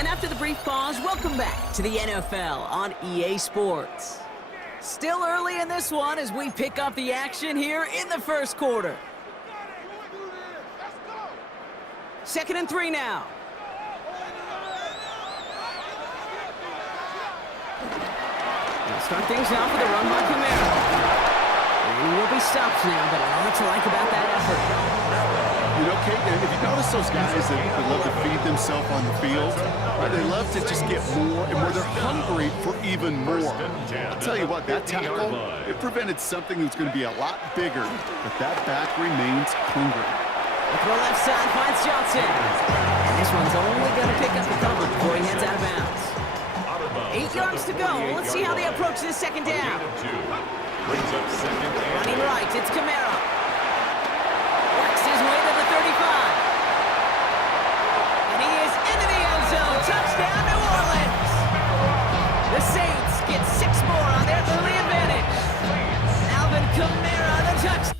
And after the brief pause, welcome back to the NFL on EA Sports. Still early in this one as we pick up the action here in the first quarter. 2nd and 3 now. We'll start things off with a run by Camaro. And he will be stopped now, but a lot to like about that effort. You know, Kate, if you notice those guys that love to feed themselves on the field, right, they love to just get more, and where they're hungry for even more. I'll tell you what, that tackle, it prevented something that's going to be a lot bigger, but that back remains hungry. Throw left side, finds Johnson. And this one's only going to pick up the cover before he heads out of bounds. 8 yards to go. Let's see how they approach this second down. Running right, it's Camaro. Works his way to the 35. And he is into the end zone. Touchdown, New Orleans. The Saints get 6 more on their early advantage. Alvin Kamara, the touchdown.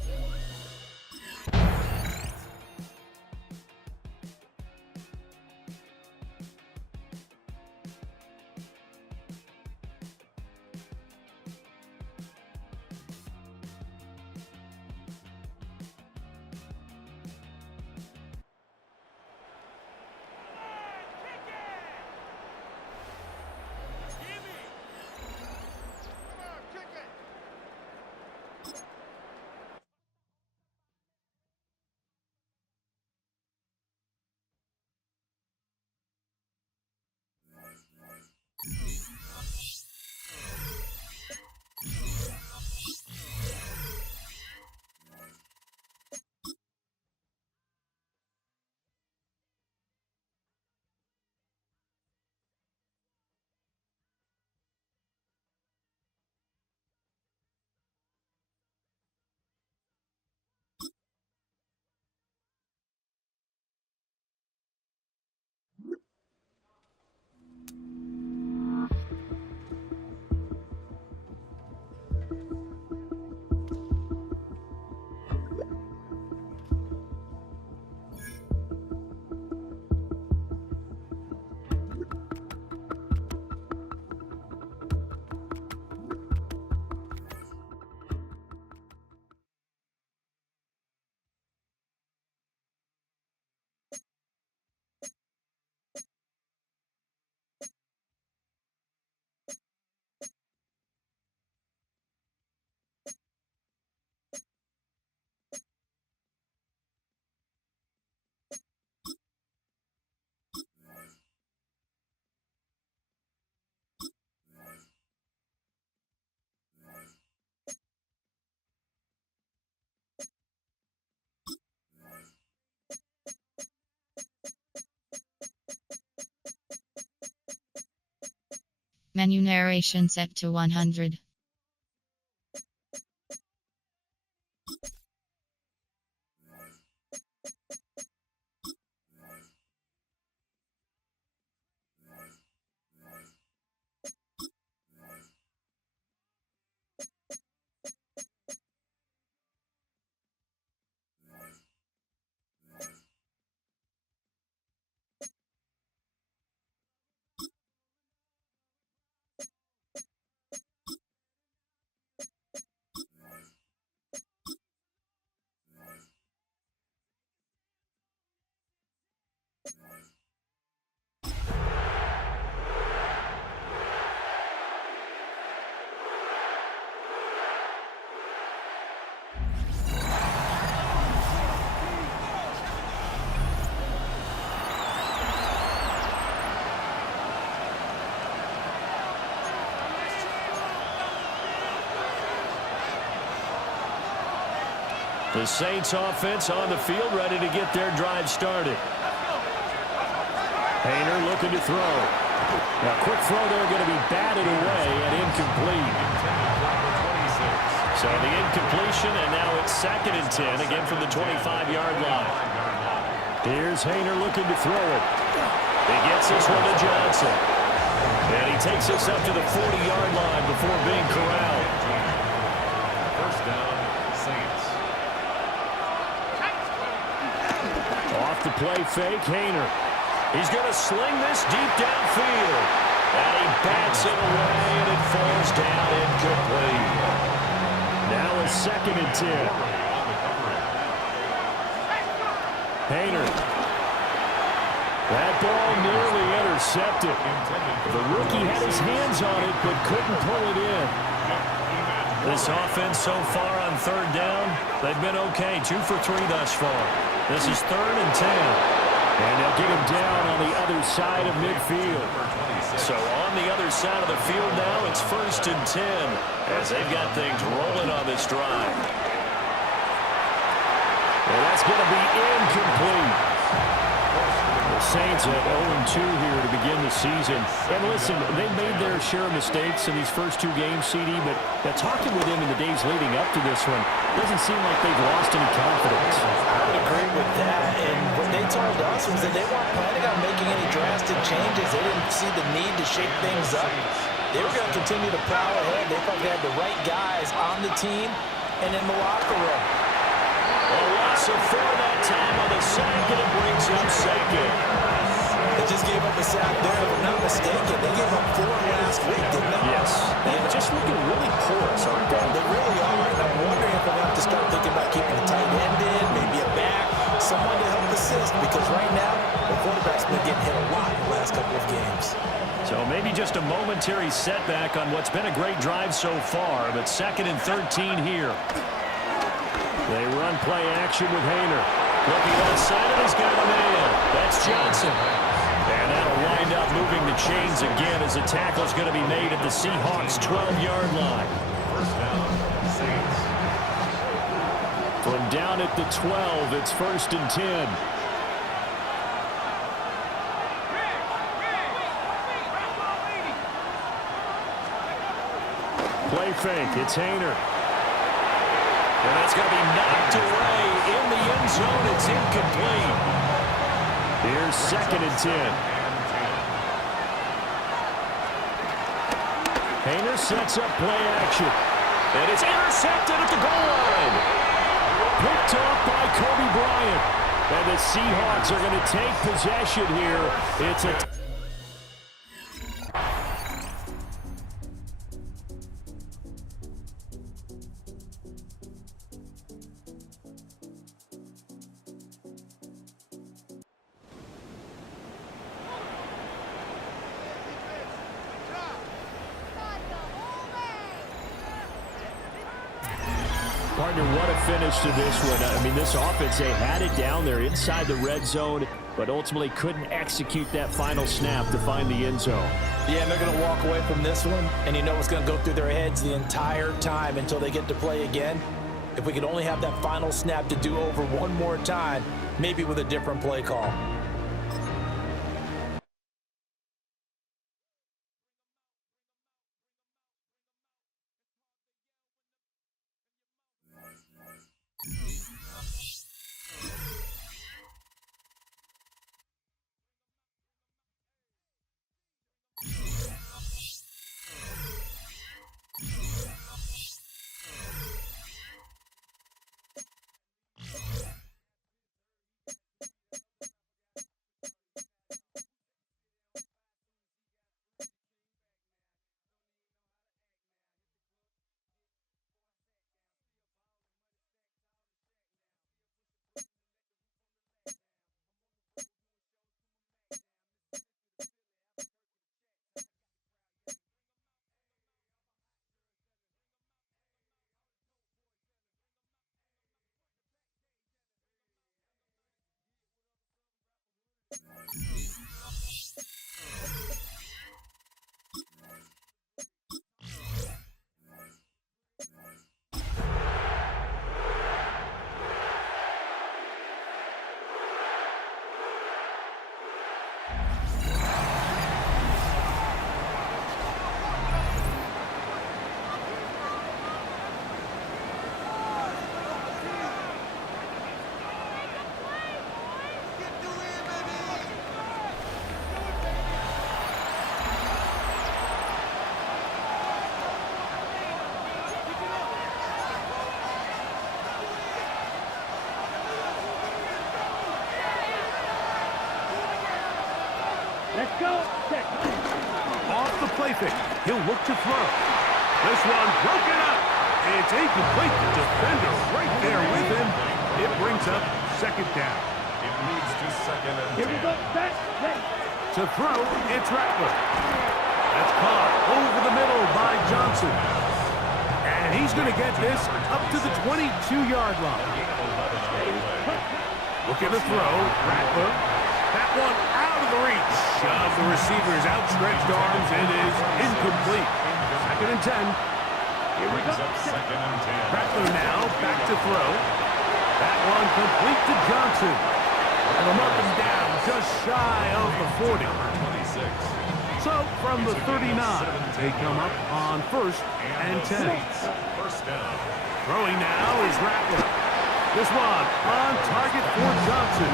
Menu narration set to 100. The Saints offense on the field, ready to get their drive started. Hayner looking to throw. A quick throw there, going to be batted away and incomplete. So the incompletion, and now it's 2nd and 10, again from the 25-yard line. Here's Hayner looking to throw it. He gets this one to Johnson. And he takes us up to the 40-yard line before being corralled. First down, Saints. Off the play fake, Hayner. He's going to sling this deep downfield. And he bats it away, and it falls down incomplete. Now a 2nd and 10. Hayner. That ball nearly intercepted. The rookie had his hands on it, but couldn't pull it in. This offense so far on 3rd down, they've been okay. 2 for 3 thus far. This is 3rd and 10. And they'll get him down on the other side of midfield. So on the other side of the field now, it's 1st and 10 as they've got things rolling on this drive. And that's going to be incomplete. The Saints at 0-2 here to begin the season. And listen, they made their share of mistakes in these first 2 games, CD, but talking with them in the days leading up to this one, doesn't seem like they've lost any confidence. I would agree with that. And what they told us was that they weren't planning on making any drastic changes. They didn't see the need to shake things up. They were going to continue to plow ahead. They thought they had the right guys on the team and in the locker room. A loss of 4 that time on the sack, and it brings him second. They just gave up a sack there, if I'm not mistaken. They gave up 4 last week, didn't they? Yes. Yeah, just looking really porous, aren't they? They really are. And I'm wondering if they'll have to start thinking about keeping a tight end in, maybe a back, someone to help assist, because right now, the quarterback's been getting hit a lot in the last couple of games. So maybe just a momentary setback on what's been a great drive so far, but 2nd and 13 here. They run play action with Hayner. Looking outside, and he's got a man. That's Johnson. And that'll wind up moving the chains again as the tackle's going to be made at the Seahawks' 12-yard line. First down, Saints. From down at the 12, it's 1st and 10. Play fake. It's Hayner. And that's going to be knocked away in the end zone. It's incomplete. Here's 2nd and 10. Hayner sets up play action. And it's intercepted at the goal line. Picked off by Kobe Bryant. And the Seahawks are going to take possession here. It's a partner, what a finish to this one. I mean, this offense, they had it down there inside the red zone, but ultimately couldn't execute that final snap to find the end zone. Yeah, and they're going to walk away from this one, and you know what's going to go through their heads the entire time until they get to play again. If we could only have that final snap to do over one more time, maybe with a different play call. Let's go. Off the play fake. He'll look to throw. This one broken up. It's incomplete. The defender right there with him. It brings up second down. It leads to second and 10. Here we go. Back. To throw, it's Rattler. That's caught over the middle by Johnson. And he's going to get this up to the 22-yard line. Look at the throw. Rattler. That one out of the reach of the receiver's outstretched arms. It is incomplete. Second and 10. Here we go. Second and 10. Rattler now back to throw. That one complete to Johnson. And a up and down just shy of the 40. 26. So from the 39, they come up on first and 10. First down. Throwing now is Rattler. This one on target for Johnson.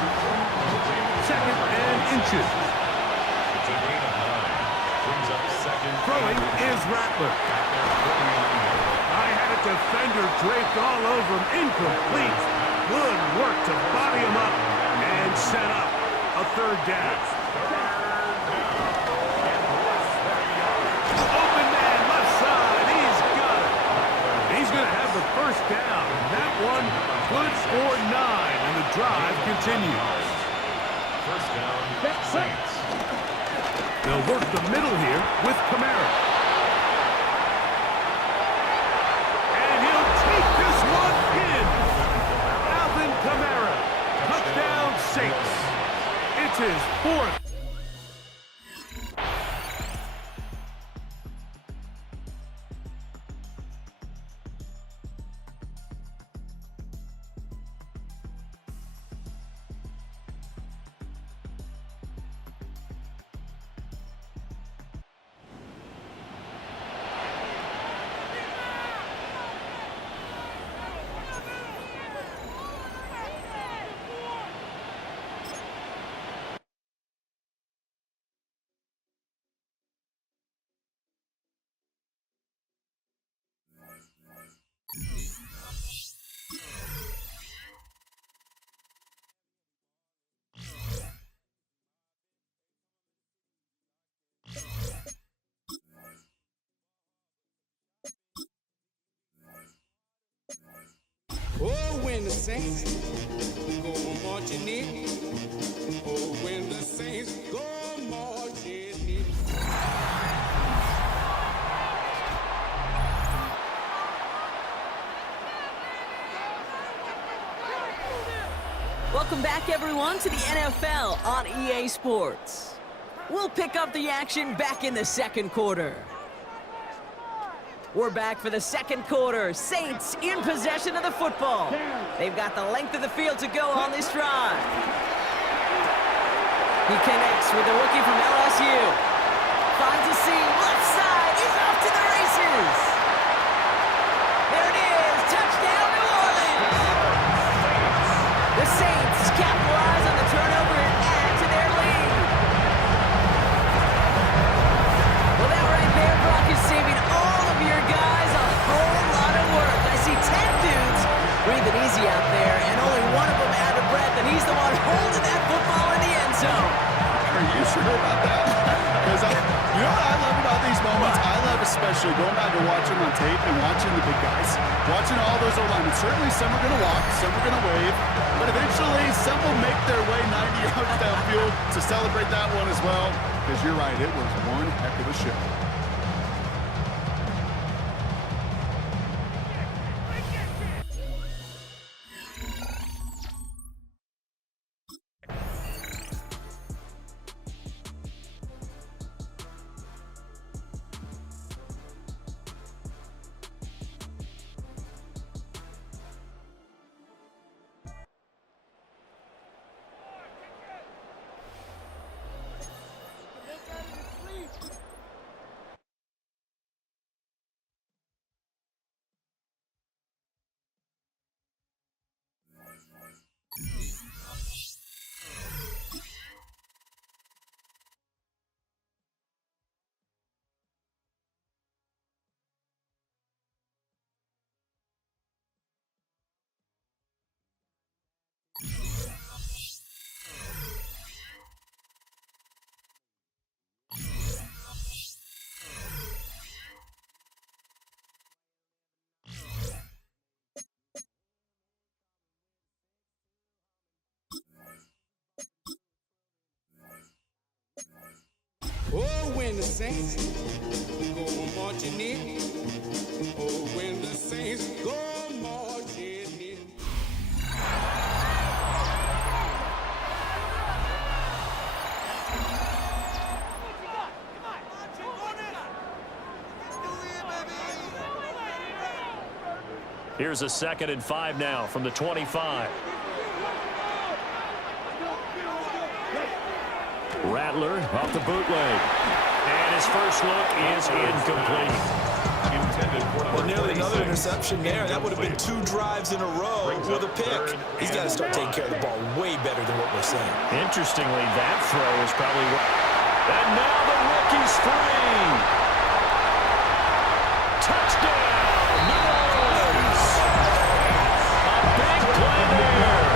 Second and inches. It's a gain of 9. Brings up second. Throwing is Rattler. I had a defender draped all over him. Incomplete. Good work to body him up and set up a third down. Open man left side. He's got it. He's going to have the first down. That one good for 9, and the drive continues. First down. Saints. They'll work the middle here with Kamara. And he'll take this one in. Alvin Kamara. Touchdown Saints. It's his fourth. Oh, when the saints go marching in. Oh, when the saints go marching in. Welcome back, everyone, to the NFL on EA Sports. We'll pick up the action back in the second quarter. We're back for the second quarter. Saints in possession of the football. They've got the length of the field to go on this drive. He connects with the rookie from LSU. Finds a seam, left side, he's off to the races. There it is, touchdown New Orleans. The Saints capitalize on the turnover and add to their lead. Well, that right there, Brock, is saving all of your guys a whole lot of work. I see 10 dudes breathing easy out there, and only one of them out of breath, and he's the one holding that football in the end zone. Are you sure about that? Because you know what I love about these moments? I love especially going back and watching on tape and watching the big guys. Watching all those O-linemen. Certainly some are going to walk, some are going to wave, but eventually some will make their way 90 yards downfield to celebrate that one as well. Because you're right, it was one heck of a show. when the saints go marching in. Oh, when the saints go marching in. Here's a 2nd and 5 now from the 25. Rattler off the bootleg. And his first look is incomplete. Well, nearly another interception there. That would have been 2 drives in a row with a pick. He's got to start taking care of the ball way better than what we're seeing. Interestingly, that throw is probably... And now the rookie's free. Touchdown, New Orleans. A big play there.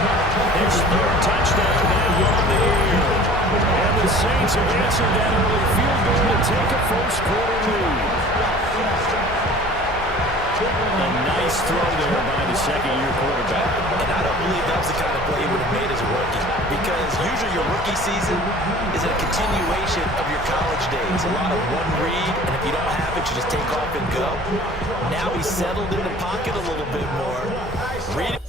His 3rd touchdown now on the year. And the Saints have answered that early field goal to take a first-quarter lead. A nice throw there by the second-year quarterback. And I don't believe that was the kind of play he would have made as a rookie, because usually your rookie season is a continuation of your college days. A lot of one read, and if you don't have it, you just take off and go. Now he's settled in the pocket a little bit more. Read it.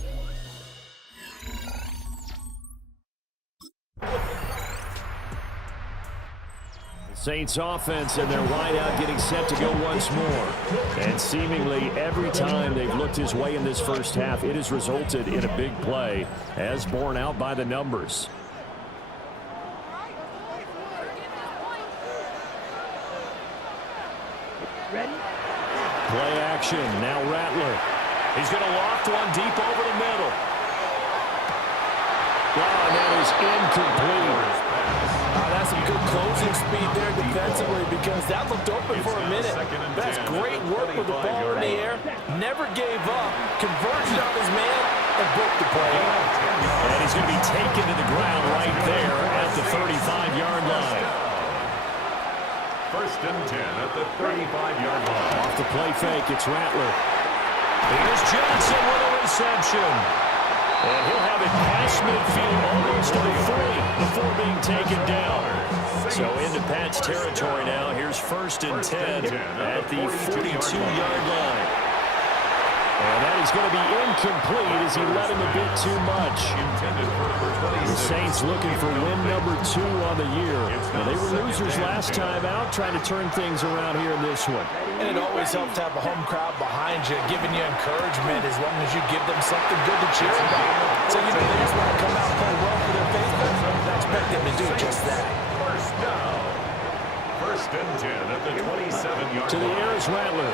Saints offense and their wideout getting set to go once more. And seemingly every time they've looked his way in this first half, it has resulted in a big play, as borne out by the numbers. Ready? Play action. Now Rattler. He's going to loft one deep over the middle. Oh, and that is incomplete. That's some good closing speed there defensively, because that looked open for a minute. That's great work with the ball in the air. Never gave up. Converged on his man and broke the play. And he's going to be taken to the ground right there at the 35-yard line. 1st and 10 at the 35-yard line. Off the play fake, it's Rattler. Here's Johnson with a reception. And he'll have it past midfield, almost to the 40 before being taken down. So into Pat's territory now. Here's 1st and 10 at the 42-yard line. And that is going to be incomplete as he led him a bit too much. The Saints looking for win number 2 on the year. Well, they were losers last time out, trying to turn things around here in this one. And it always helps to have a home crowd behind you, giving you encouragement as long as you give them something good to cheer about. So you know they just want to come out and play well for their faith. I expect them to do just that. 1st down. 1st and 10 at the 27-yard line. To the air is Rattler.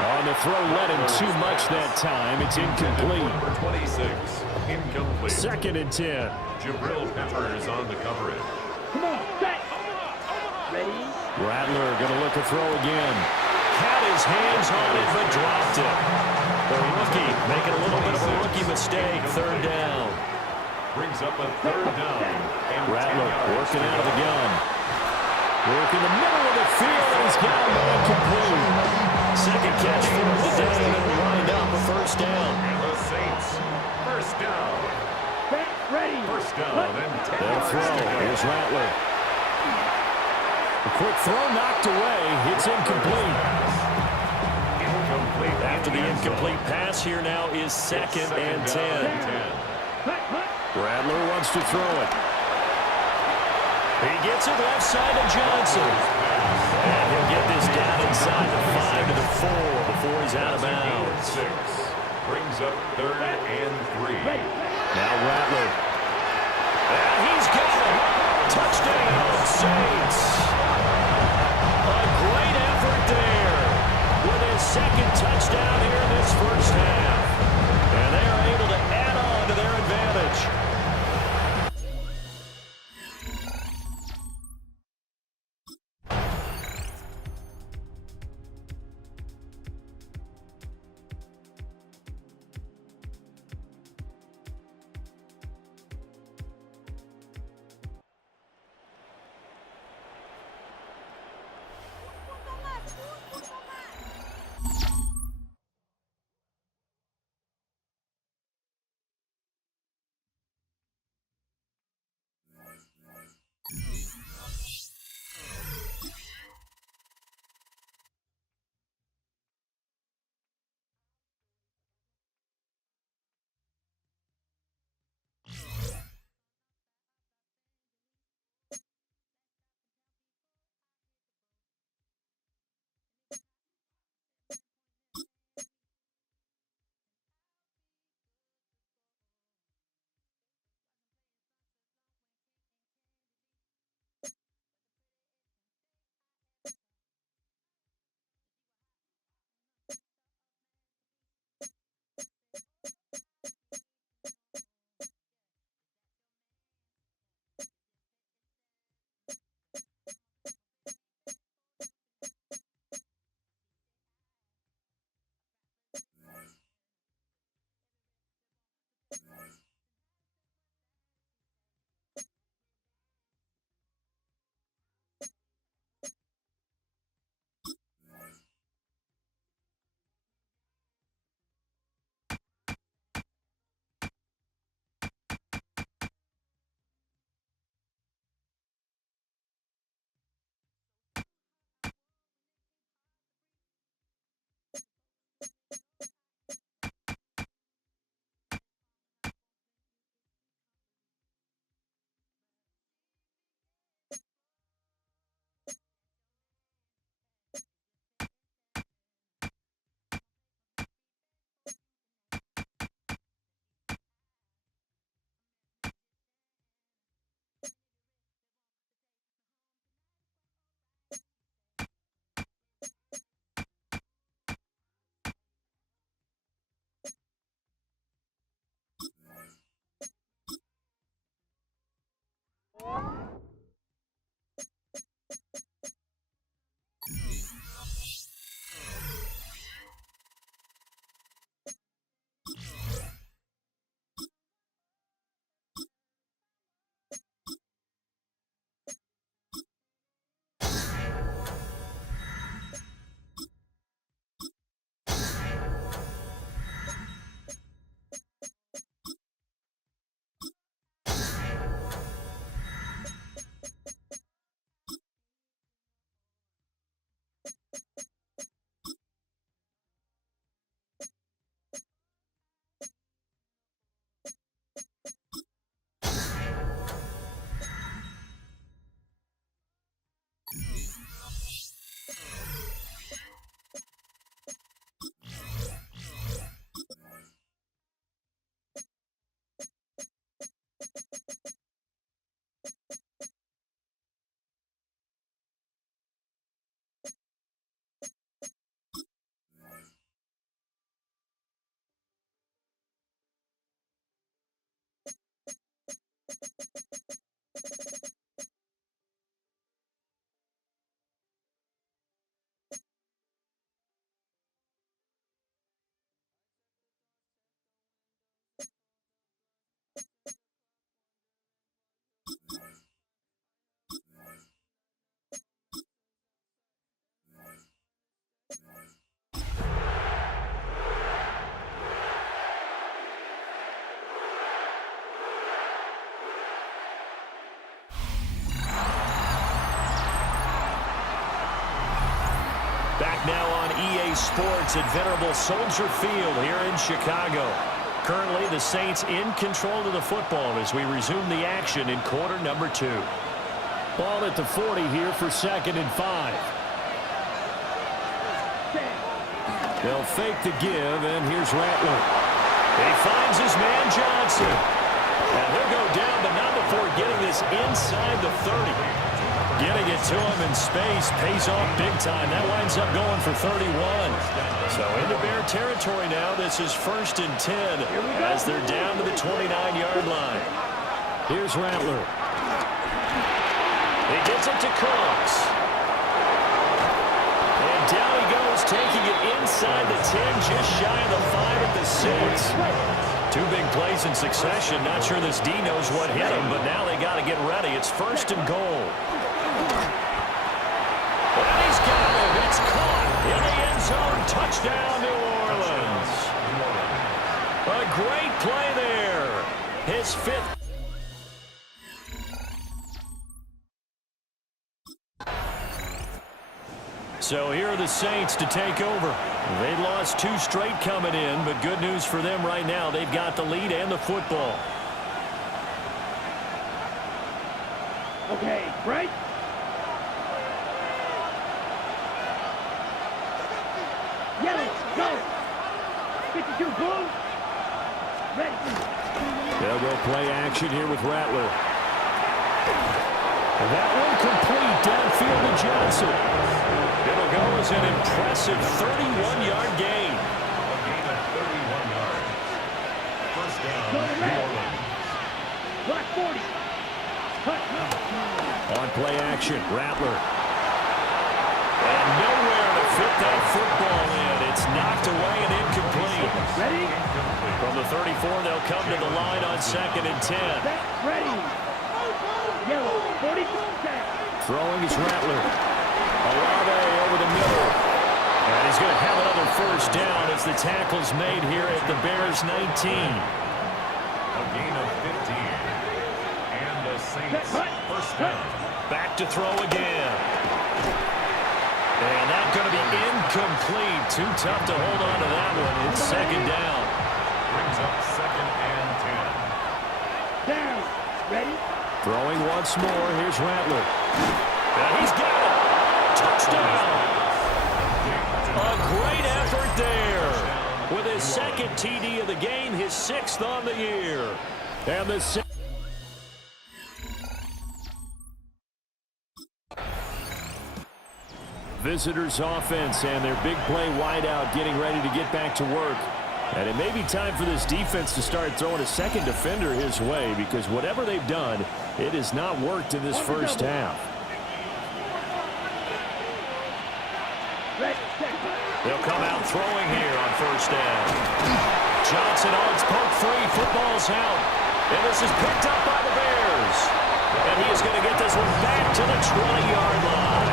On the throw, led him too much that time. It's incomplete. Number 26, incomplete. 2nd and 10. Jabril Peppers on the coverage. Come on, set. Ready? Rattler going to look to throw again. Had his hands on it, but dropped it. The rookie making a little bit of a rookie mistake. 3rd down. Brings up a 3rd down. And Rattler working out of the gun. Work in the middle of the field, and he's got a man complete. 2nd catch for him today, and it'll wind up a 1st down. And the Saints, 1st down. Ready? 1st down and 10 They'll yards throw. to go. Here's Rattler. A quick throw knocked away. It's incomplete. Incomplete. After the incomplete pass, here now is 2nd and 10. Rattler wants to throw it. He gets it left side to Johnson. And he'll get this down inside the 5 to the 4 before he's out of bounds. 6 brings up 3rd and 3. Now Rattler. And he's got it. Touchdown, Saints. A great effort there with his 2nd touchdown here in this first half. And they are able to add on to their advantage. Back now on EA Sports at venerable Soldier Field here in Chicago. Currently, the Saints in control of the football as we resume the action in quarter number 2. Ball at the 40 here for 2nd and 5. They'll fake the give, and here's Rattler. He finds his man Johnson. And he'll go down, but not before getting this inside the 30. Getting it to him in space pays off big time. That winds up going for 31. So into Bear territory now. This is 1st and 10 as they're down to the 29-yard line. Here's Rattler. He gets it to Cooks. And down he goes, taking it inside the 10, just shy of the 5 at the 6. 2 big plays in succession. Not sure this D knows what hit him, but now they got to get ready. It's 1st and goal. And he's got it. It's caught in the end zone. Touchdown, New Orleans. A great play there. His 5th. So here are the Saints to take over. They lost 2 straight coming in, but good news for them right now. They've got the lead and the football. Okay, right? Yellow, go! 52 blue. Ready. They'll go play action here with Rattler. That one complete downfield to Johnson. It'll go as an impressive 31-yard gain. A gain of 31 yards. First down, New Orleans. Black 40. Cut. On play action, Rattler. And nowhere to fit that football in. It's knocked away and incomplete. Ready? From the 34, they'll come to the line on 2nd and 10. Set. Ready. Yellow, 40. Throwing is Rattler. Olave over the middle. And he's going to have another first down as the tackle's made here at the Bears 19. A gain of 15. And the Saints first down. Back to throw again. And that's going to be incomplete. Too tough to hold on to that one. It's 2nd down. Brings up 2nd and 10. Down. Ready? Throwing once more. Here's Rattler. And he's got it. Touchdown. A great effort there. With his 2nd TD of the game, his 6th on the year. And the visitors' offense and their big play wideout getting ready to get back to work. And it may be time for this defense to start throwing a second defender his way, because whatever they've done, it has not worked in this first half. They'll come out throwing here on first down. Johnson on its poke 3. Football's out. And this is picked up by the Bears. And he is going to get this one back to the 20-yard line.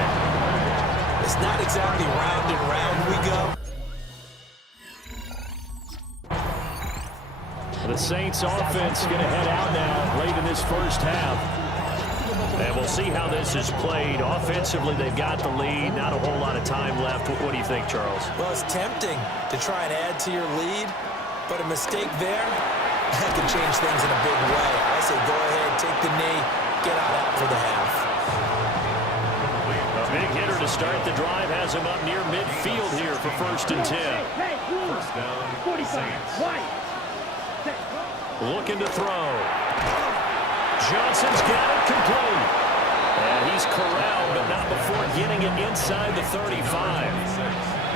It's not exactly round and round we go. The Saints offense going to head out now late in this first half. And we'll see how this is played. Offensively, they've got the lead. Not a whole lot of time left. What do you think, Charles? Well, it's tempting to try and add to your lead, but a mistake there, that can change things in a big way. I say go ahead, take the knee, get out for the half. A big hitter to start the drive has him up near midfield here for 1st and 10. First down, 45. Saints. White. Looking to throw. Johnson's got it complete. And he's corralled, but not before getting it inside the 35.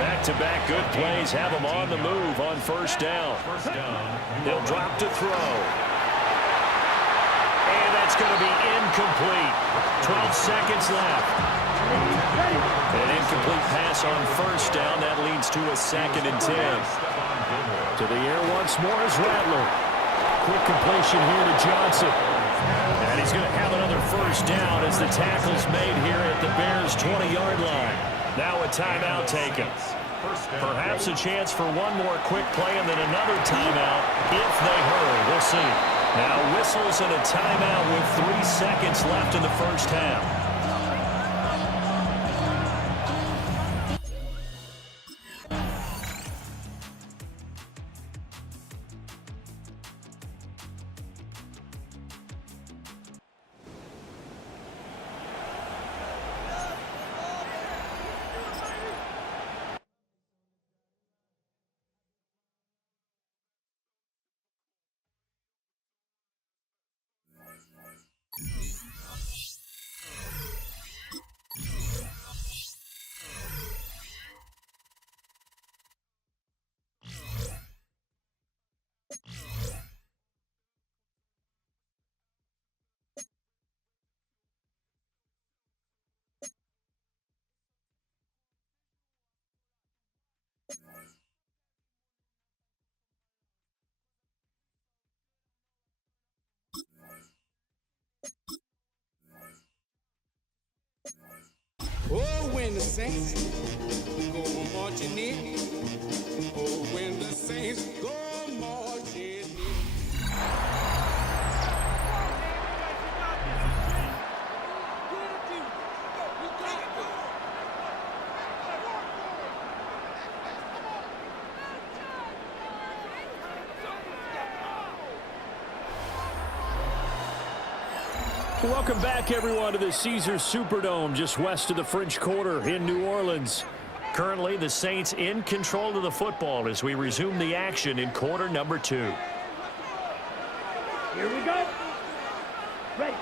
Back-to-back good plays have him on the move on first down. They'll drop to throw. And that's going to be incomplete. 12 seconds left. An incomplete pass on first down. That leads to a 2nd and 10. To the air once more is Rattler. Quick completion here to Johnson. And he's going to have another first down as the tackle's made here at the Bears' 20-yard line. Now a timeout taken. Perhaps a chance for one more quick play and then another timeout if they hurry. We'll see. Now whistles and a timeout with 3 seconds left in the first half. Oh, when the saints go marching in. Oh, when the saints go marching in. Welcome back, everyone, to the Caesars Superdome just west of the French Quarter in New Orleans. Currently, the Saints in control of the football as we resume the action in quarter number 2. Here we go. Ready.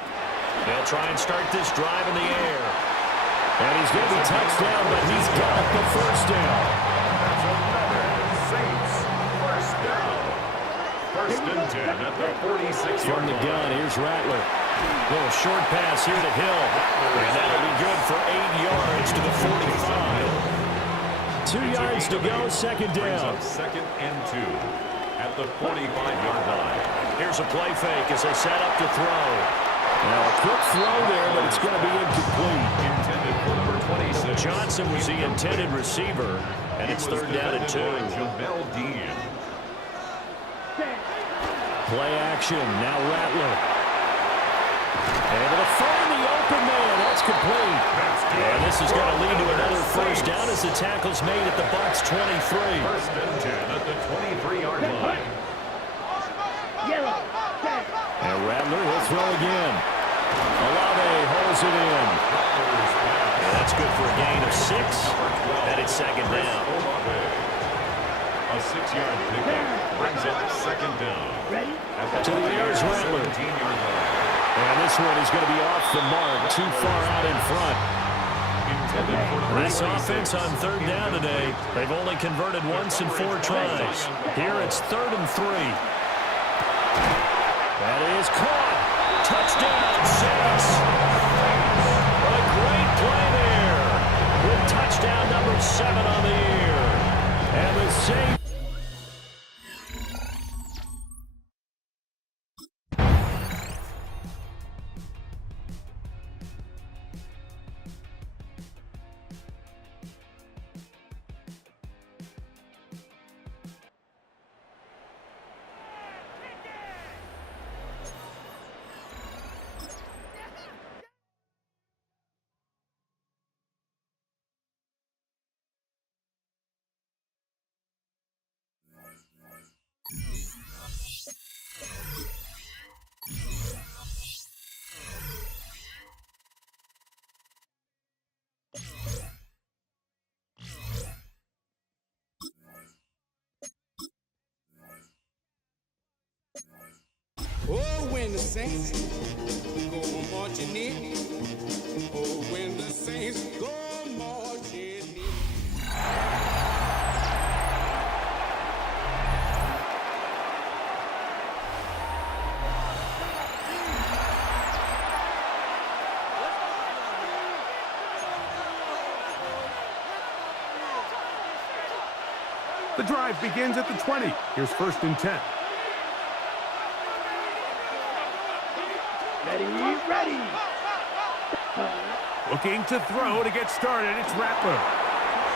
They'll try and start this drive in the air. And he's going to be touchdown, but he's got the first down. That's another Saints first down. First and 10 at the 46-yard From the gun, here's Rattler. Little short pass here to Hill. And that'll be good for 8 yards to the 45. 2 yards to go, second down. Second and 2 at the 45-yard line. Here's a play fake as they set up to throw. Now a quick throw there, but it's going to be incomplete. Intended for number 26. Johnson was the intended receiver, and it's third down and 2. Jamel Dean. Play action, now Rattler. Able to find the open man. That's complete. And this is going to lead to another first down as the tackle's made at the Bucs 23. First and 10 at the 23-yard line. Yellow. And Rattler will throw again. Olave holds it in. And that's good for a gain of 6. And it's second down. A 6-yard pickup brings it second down. Ready. To the air's Rattler. 17-yard line. And this one is going to be off the mark, too far out in front. This offense on third down today, they've only converted once in 4 tries. Here it's 3rd and 3. That is caught. Touchdown, Saints. What a great play there. With touchdown number 7 on the year. And the Saints. Oh, when the saints go marching in. Oh, when the saints go marching in. The drive begins at the 20. Here's first and 10. Ready. Looking to throw to get started. It's Rattler.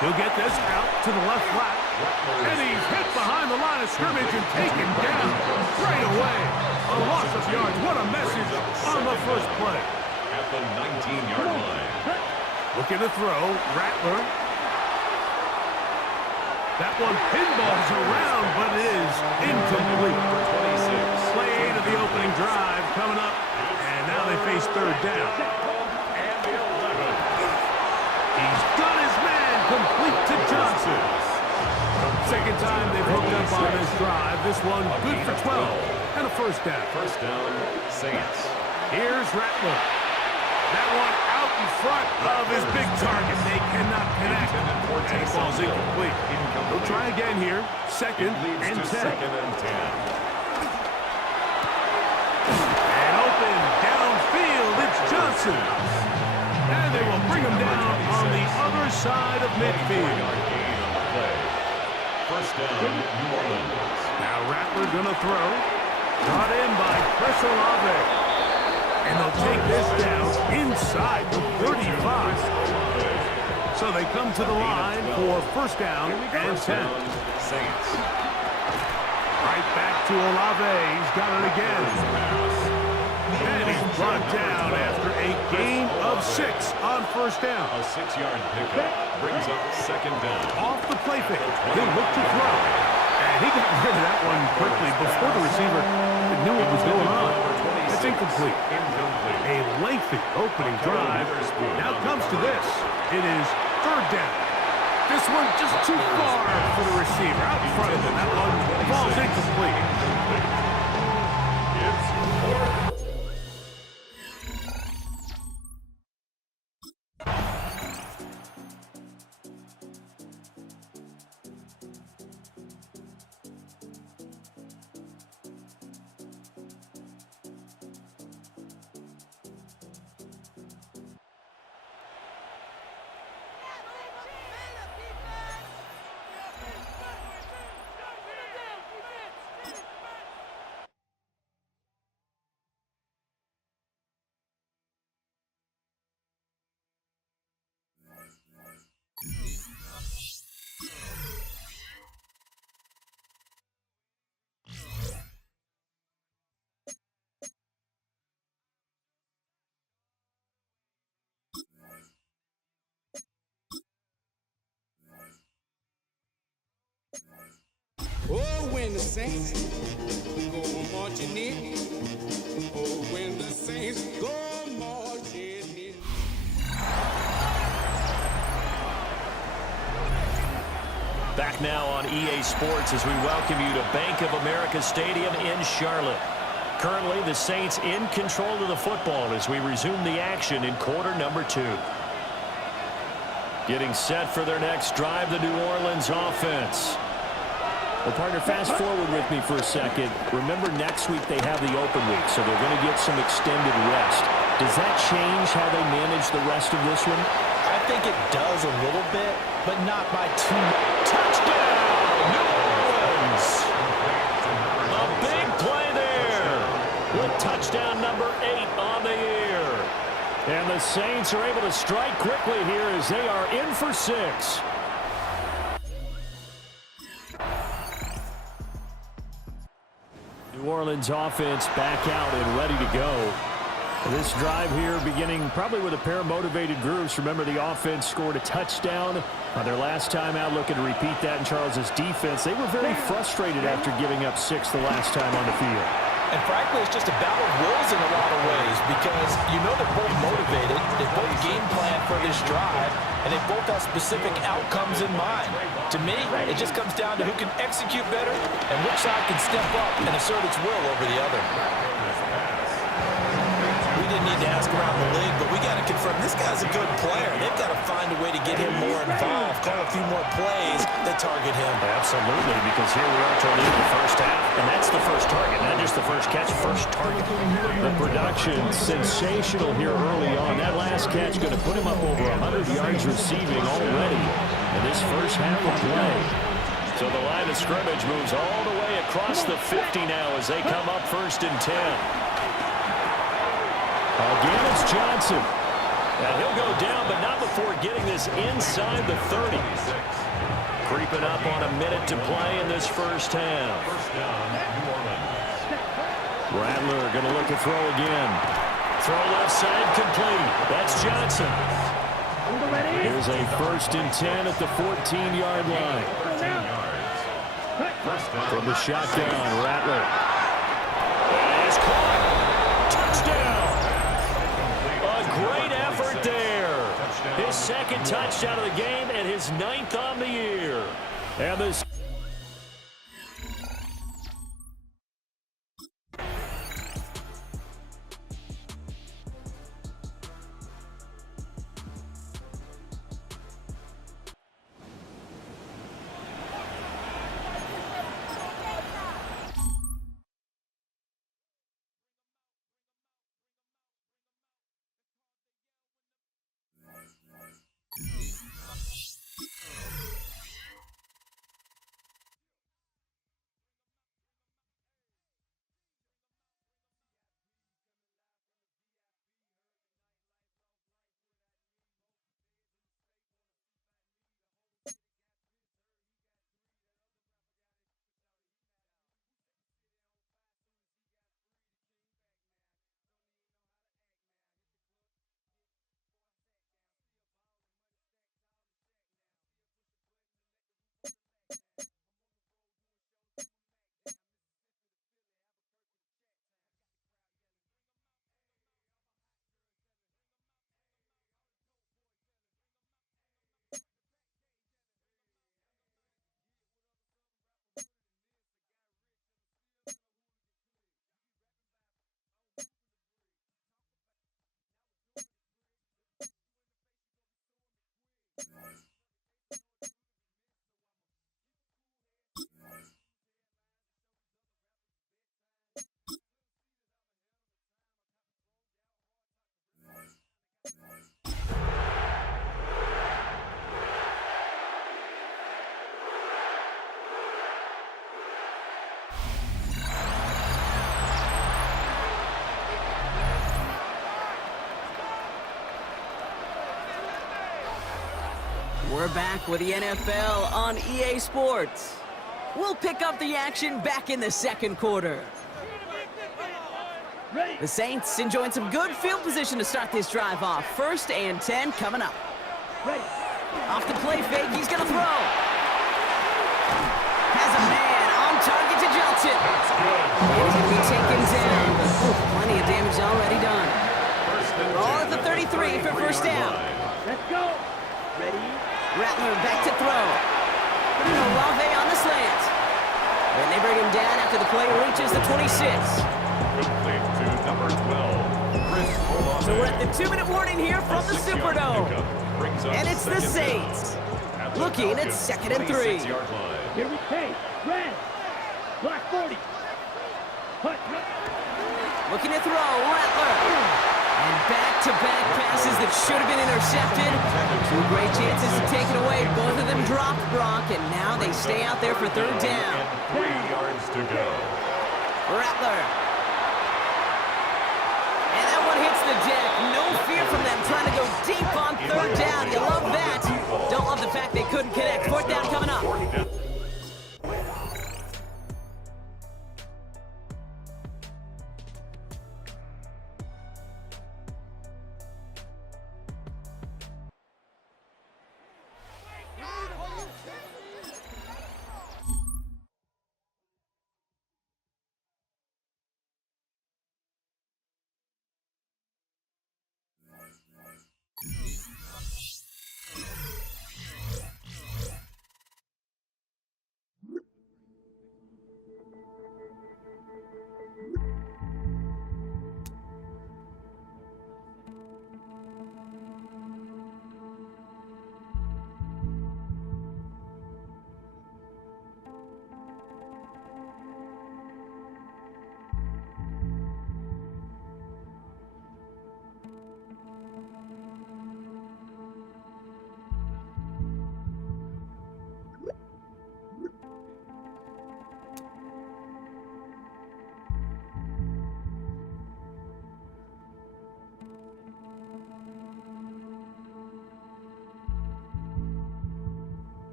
He'll get this out to the left flat. And he's hit behind the line of scrimmage and taken down right away. A loss of yards. What a message on the first play. At the 19-yard line. Looking to throw. Rattler. That one pinballs around, but it is incomplete. 26. Play 8 of the opening drive coming up. And now they face third down. And the 11. He's done his man, complete to Johnson. Second time they've hooked up on this drive. This one good for 12 and a first down. First down, Saints. Here's Rattler. That one out in front of his big target. They cannot connect. And the ball's incomplete. We'll try again here. Second and 10. Second and 10. And open downfield, it's Johnson. And they will bring him down on the other side of midfield. First down, New Orleans. Now Rattler gonna throw. Brought in by Chris Olave. And they'll take this down inside the 35. So they come to the line for first down and 10. Saints. Right back to Olave. He's got it again. And he's brought down after a gain of 6 on first down. A 6-yard pickup brings up second down. Off the play fake. They look to throw. And he got rid of that one quickly before the receiver knew what was going on. It's incomplete. A lengthy opening drive. Now comes to this. It is third down. This one just too far for the receiver out in front of him. That one falls incomplete. It's fourth. Oh, when the saints go marching in. Oh, when the saints go marching in. Back now on EA Sports as we welcome you to Bank of America Stadium in Charlotte. Currently, the Saints in control of the football as we resume the action in quarter number 2. Getting set for their next drive, the New Orleans offense. Well, partner, fast forward with me for a second. Remember, next week they have the open week, so they're going to get some extended rest. Does that change how they manage the rest of this one? I think it does a little bit, but not by too much. Touchdown, New Orleans! A big play there with touchdown number 8 on the year. And the Saints are able to strike quickly here as they are in for 6. New Orleans offense back out and ready to go. This drive here beginning probably with a pair of motivated groups. Remember, the offense scored a touchdown on their last time out. Looking to repeat that in Charles's defense. They were very frustrated after giving up 6 the last time on the field. And frankly, it's just a battle of wills in a lot of ways because you know they're both motivated, they both game plan for this drive, and they both have specific outcomes in mind. To me, it just comes down to who can execute better and which side can step up and assert its will over the other. We didn't need to ask around the league, but we got to confirm this guy's a good player. They've got to find a way to get him more involved, call a few more plays that target him. Absolutely, because here we are toward the end of the first half, and that's the first target, not just the first catch, first target. The production sensational here early on. That last catch going to put him up over 100 yards receiving already in this first half of play. So the line of scrimmage moves all the way across the 50 now as they come up 1st and 10. Again, it's Johnson. And he'll go down, but not before getting this inside the 30. Creeping up on a minute to play in this first half. Rattler going to look to throw again. Throw left side complete. That's Johnson. Here's a 1st and 10 at the 14-yard line. From the shotgun, Rattler. And he's caught. Touchdown. Great effort there. His 2nd touchdown of the game and his 9th on the year. And this We're back with the NFL on EA Sports. We'll pick up the action back in the second quarter. The Saints enjoying some good field position to start this drive off. 1st and 10 coming up. Ready. Off the play fake, he's going to throw. Has a man on target to Johnson. He's going to be taken down. Plenty of damage already done. Ball at the 33 for first down. Let's go. Ready. Rattler back to throw. Olave on the slant. And they bring him down after the play reaches the 26. Complete to number 12, Chris Olave. So we're at the 2-minute warning here from the Superdome. And it's the Saints. Looking at 2nd and 3. Here we take. Red. Block 40. Hut. Looking to throw. Rattler. And back-to-back passes that should have been intercepted. 2 great chances to take it away. Both of them dropped, Brock, and now they stay out there for 3rd down. 3 yards to go. Rattler. And that one hits the deck. No fear from them trying to go deep on 3rd down. You love that. Don't love the fact they couldn't connect. 4th down coming up.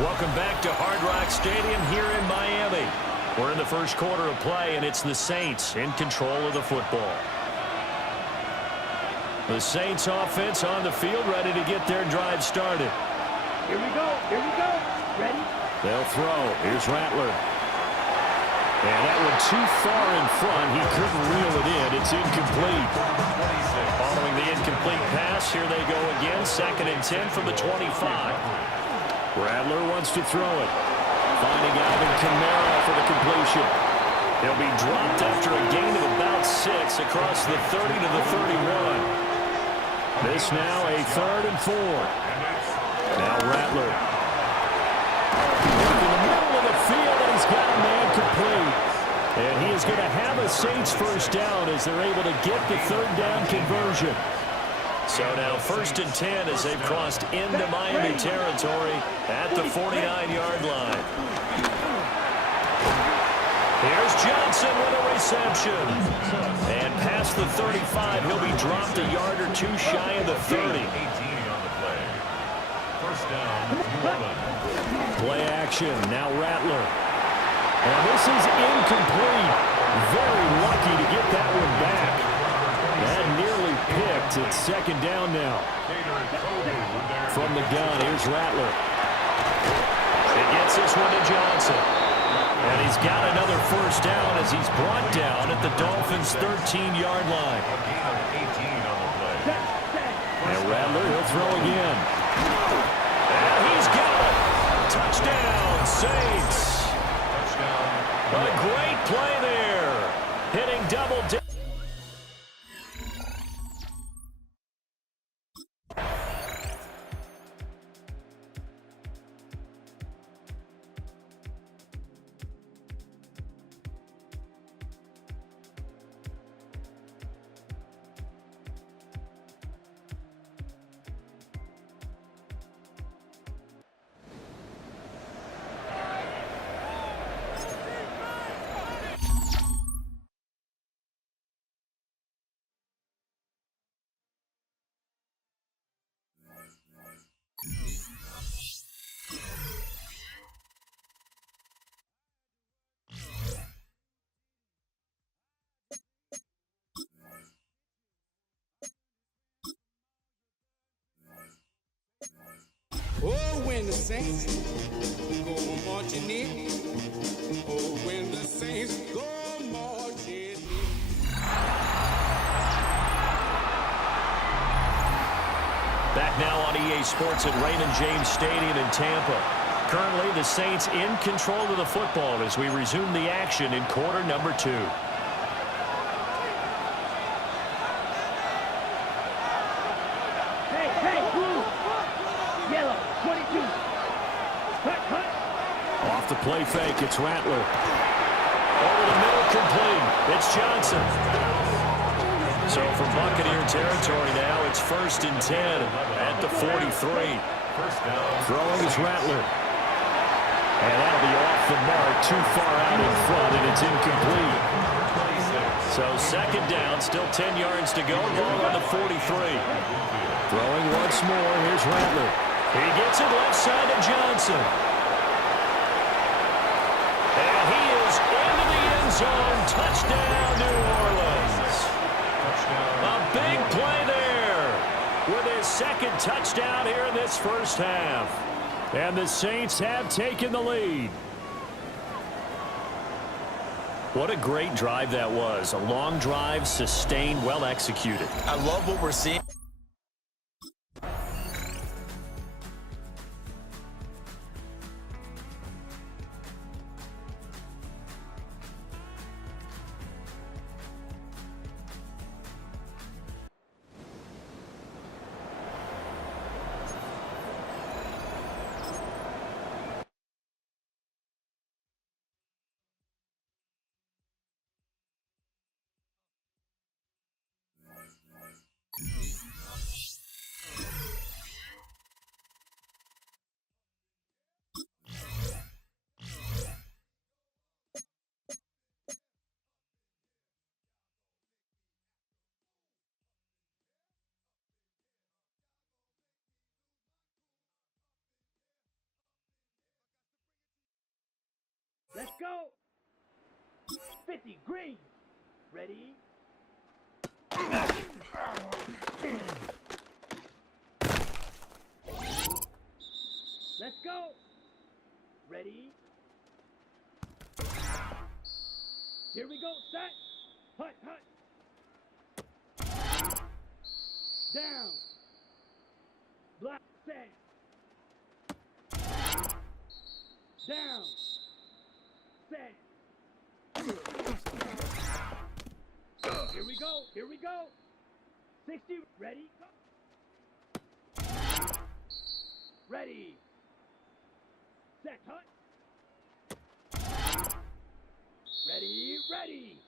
Welcome back to Hard Rock Stadium here in Miami. We're in the first quarter of play, and it's the Saints in control of the football. The Saints offense on the field, ready to get their drive started. Here we go. Here we go. Ready. They'll throw. Here's Rattler. And that one too far in front. He couldn't reel it in. It's incomplete. Following the incomplete pass, here they go again. 2nd and 10 from the 25. Rattler wants to throw it. Finding Alvin Kamara for the completion. He'll be dropped after a gain of about 6 across the 30 to the 31. This now a 3rd and 4. Now Rattler. In the middle of the field, and he's got a man complete. And he is going to have a Saints first down as they're able to get the 3rd down conversion. So now 1st and 10 as they've crossed into Miami territory at the 49-yard line. Here's Johnson with a reception. And past the 35, he'll be dropped a yard or 2 shy of the 30. 18 on the play. First down, 11. Play action, now Rattler. And this is incomplete. Very lucky to get that one back. That nearly picked. It's 2nd down now. From the gun, here's Rattler. He gets this one to Johnson. And he's got another first down as he's brought down at the Dolphins' 13-yard line. And Rattler, he'll throw again. And he's got it. Touchdown, Saints. A great play there. Hitting double digits. Oh, when the saints go marching in. Oh, when the saints go marching in. Back now on EA Sports at Raymond James Stadium in Tampa. Currently, the Saints in control of the football as we resume the action in quarter number 2. Hey, blue. Yellow, 22. Cut. Off the play fake, it's Rattler. Over the middle, complete. It's Johnson. So from Buccaneer territory now, it's 1st and 10 at the 43. Throwing is Rattler. And that'll be off the mark, too far out in front, and it's incomplete. So 2nd down, still 10 yards to go, long on the 43. Throwing once more, here's Rattler. He gets it left side to Johnson. And he is into the end zone. Touchdown, New Orleans. A big play there with his 2nd touchdown here in this first half. And the Saints have taken the lead. What a great drive that was. A long drive, sustained, well executed. I love what we're seeing. Let's go. 50, green. Ready? Let's go. Ready? Here we go, set. Hut. Down. Black, set. Down. Set. Here we go. 60, ready, go. Ready. Set, hut. Ready.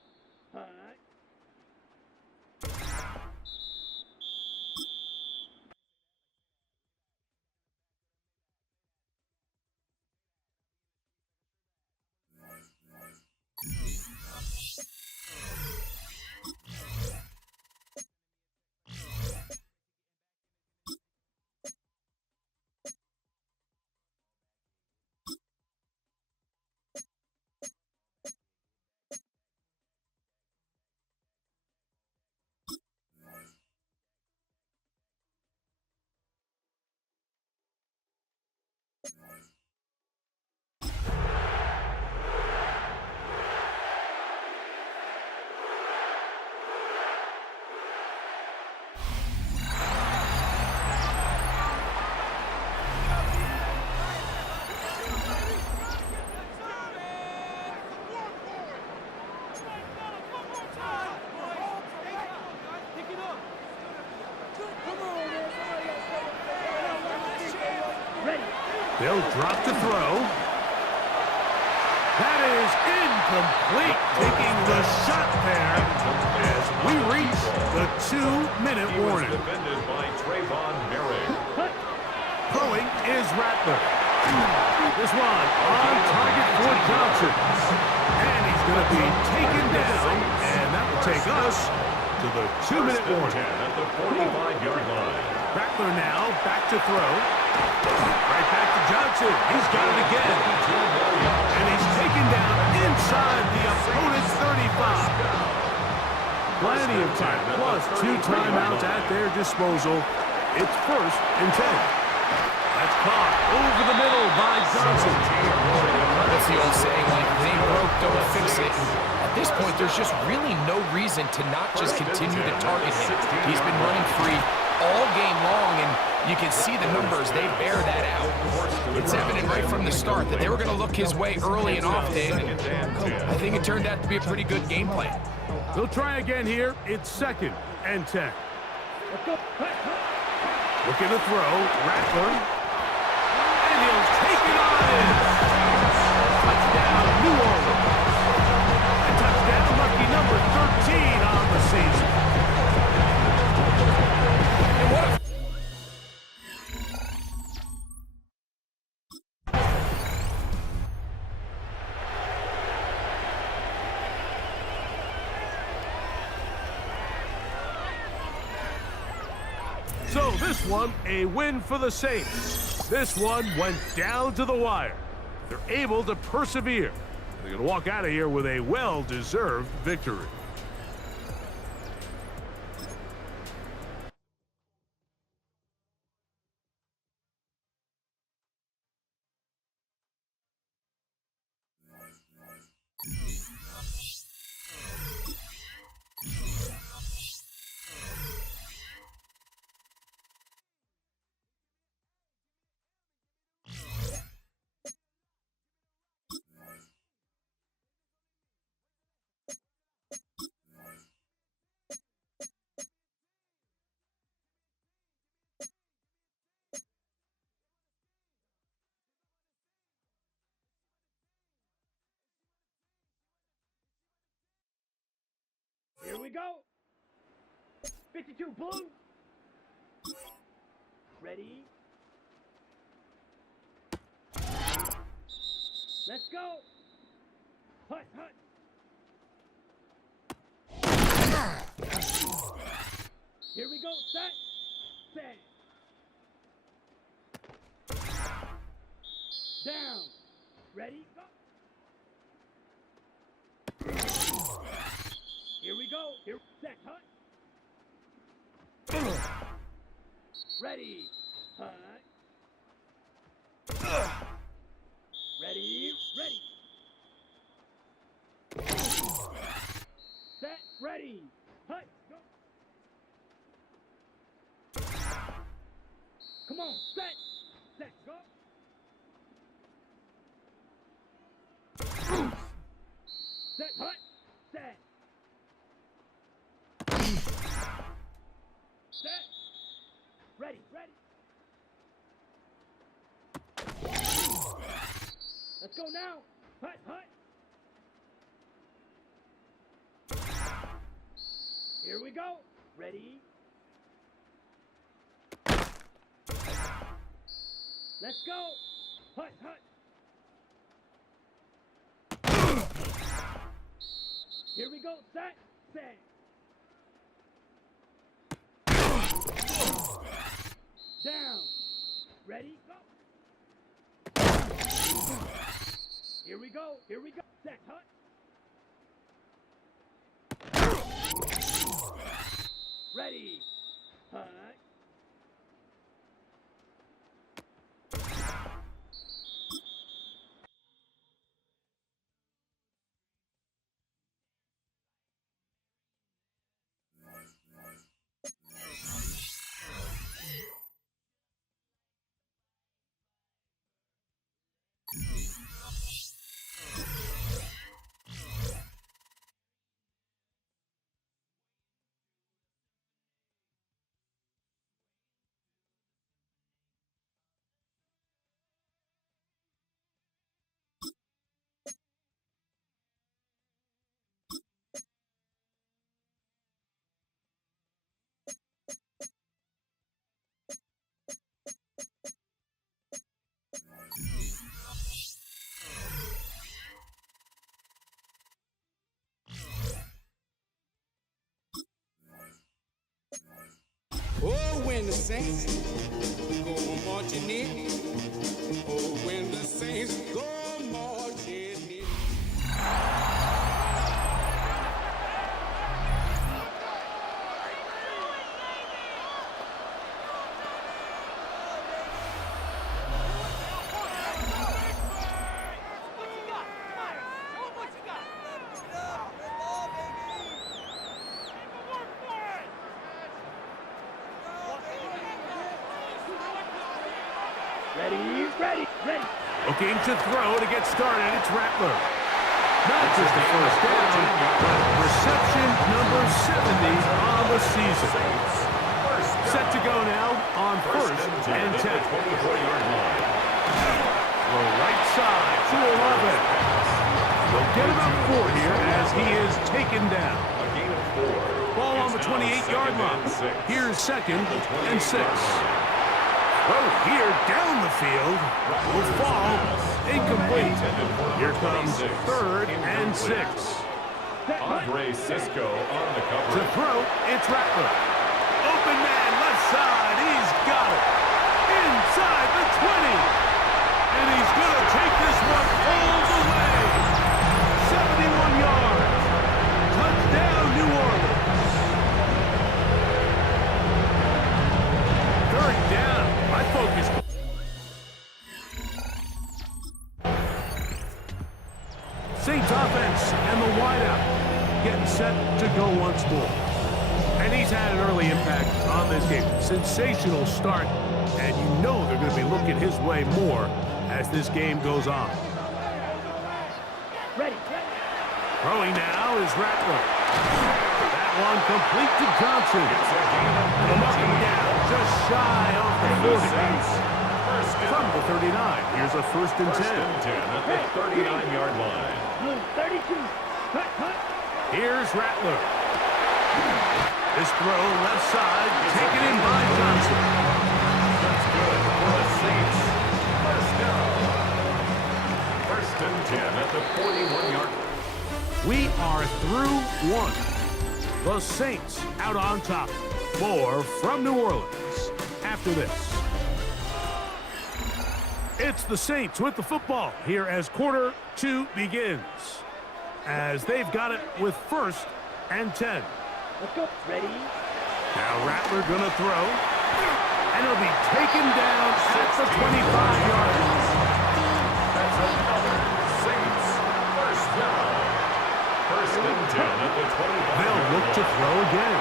Hut. They'll drop to throw. That is incomplete, taking the shot there as we reach the 2-minute warning. Defended by Trayvon Merrick. Throwing is Rattler. This one on target for Johnson. And he's going to be taken down, and that will take us to the 2-minute warning. At the 45-yard line. Rattler now back to throw. Right back to Johnson. He's got it again. And he's taken down inside the opponent's 35. Plenty of time, plus 2 timeouts at their disposal. It's 1st and 10. That's caught over the middle by Johnson. That's the old saying, like, if it ain't broke, don't fix it. At this point, there's just really no reason to not just continue to target him. He's been running free all game long, and you can see the numbers. They bear that out. It's evident right from the start that they were going to look his way early and often, and I think it turned out to be a pretty good game plan. They'll try again here. It's 2nd and 10. Looking to throw. Rattler. And he'll take it on in. Touchdown, New Orleans. A touchdown, lucky number 13 on the season. And what a So this one, a win for the Saints. This one went down to the wire. They're able to persevere. They're going to walk out of here with a well-deserved victory. Here we go. 52 blue. Ready. Let's go. Hut, hut. Here we go. Set. Down. Ready. Go. Here we go. Here. Set. Hut. Ready. Hut. Ready. Ready. Set. Ready. Hut. Go. Come on. Set. Set. Go. Set. Hut. Set. Set. Ready. Ready. Let's go now. Hut. Hut. Here we go. Ready. Let's go. Hut. Hut. Here we go. Set. Set. Down. Ready? Go. Here we go. Here we go. Set. Hut. Ready. Hut. when the saints go marching in. Oh, when the saints go marching in. Ready. Looking to throw to get started. It's Rattler. Not just the first down, but reception number 70 on the season. Set to go now on first and 10. Throw right side to 11. They'll get about 4 here as he is taken down. Ball on the 28-yard line. Here's second and 6. Throw here down the field will fall incomplete. Here comes third and 6. Andre Cisco on the cover. To throw, it's Rattler. Open man, left side, he's got it. Inside the 20. And he's going to take this one all the way. 71 yards. Touchdown, New Orleans. Third down. My focus. Saints offense and the wideout getting set to go once more. And he's had an early impact on this game. Sensational start, and you know they're going to be looking his way more as this game goes on. Ready. Throwing now is Rattler. That one complete to Johnson. Knocking down just shy of the 40. From the 39, here's a first and 10. At the 39-yard line. 32. Cut. Here's Rattler. This throw left side, taken in by Johnson. That's good for the Saints. First down. First and 10 at the 41-yard line. We are through one. The Saints out on top. 4 from New Orleans after this. It's the Saints with the football here as quarter 2 begins. As they've got it with first and 10. Let's go. Ready. Now Rattler gonna throw. And he'll be taken down at the 25-yard line. That's another Saints first down. First and 10 at the 25. They'll look to throw again.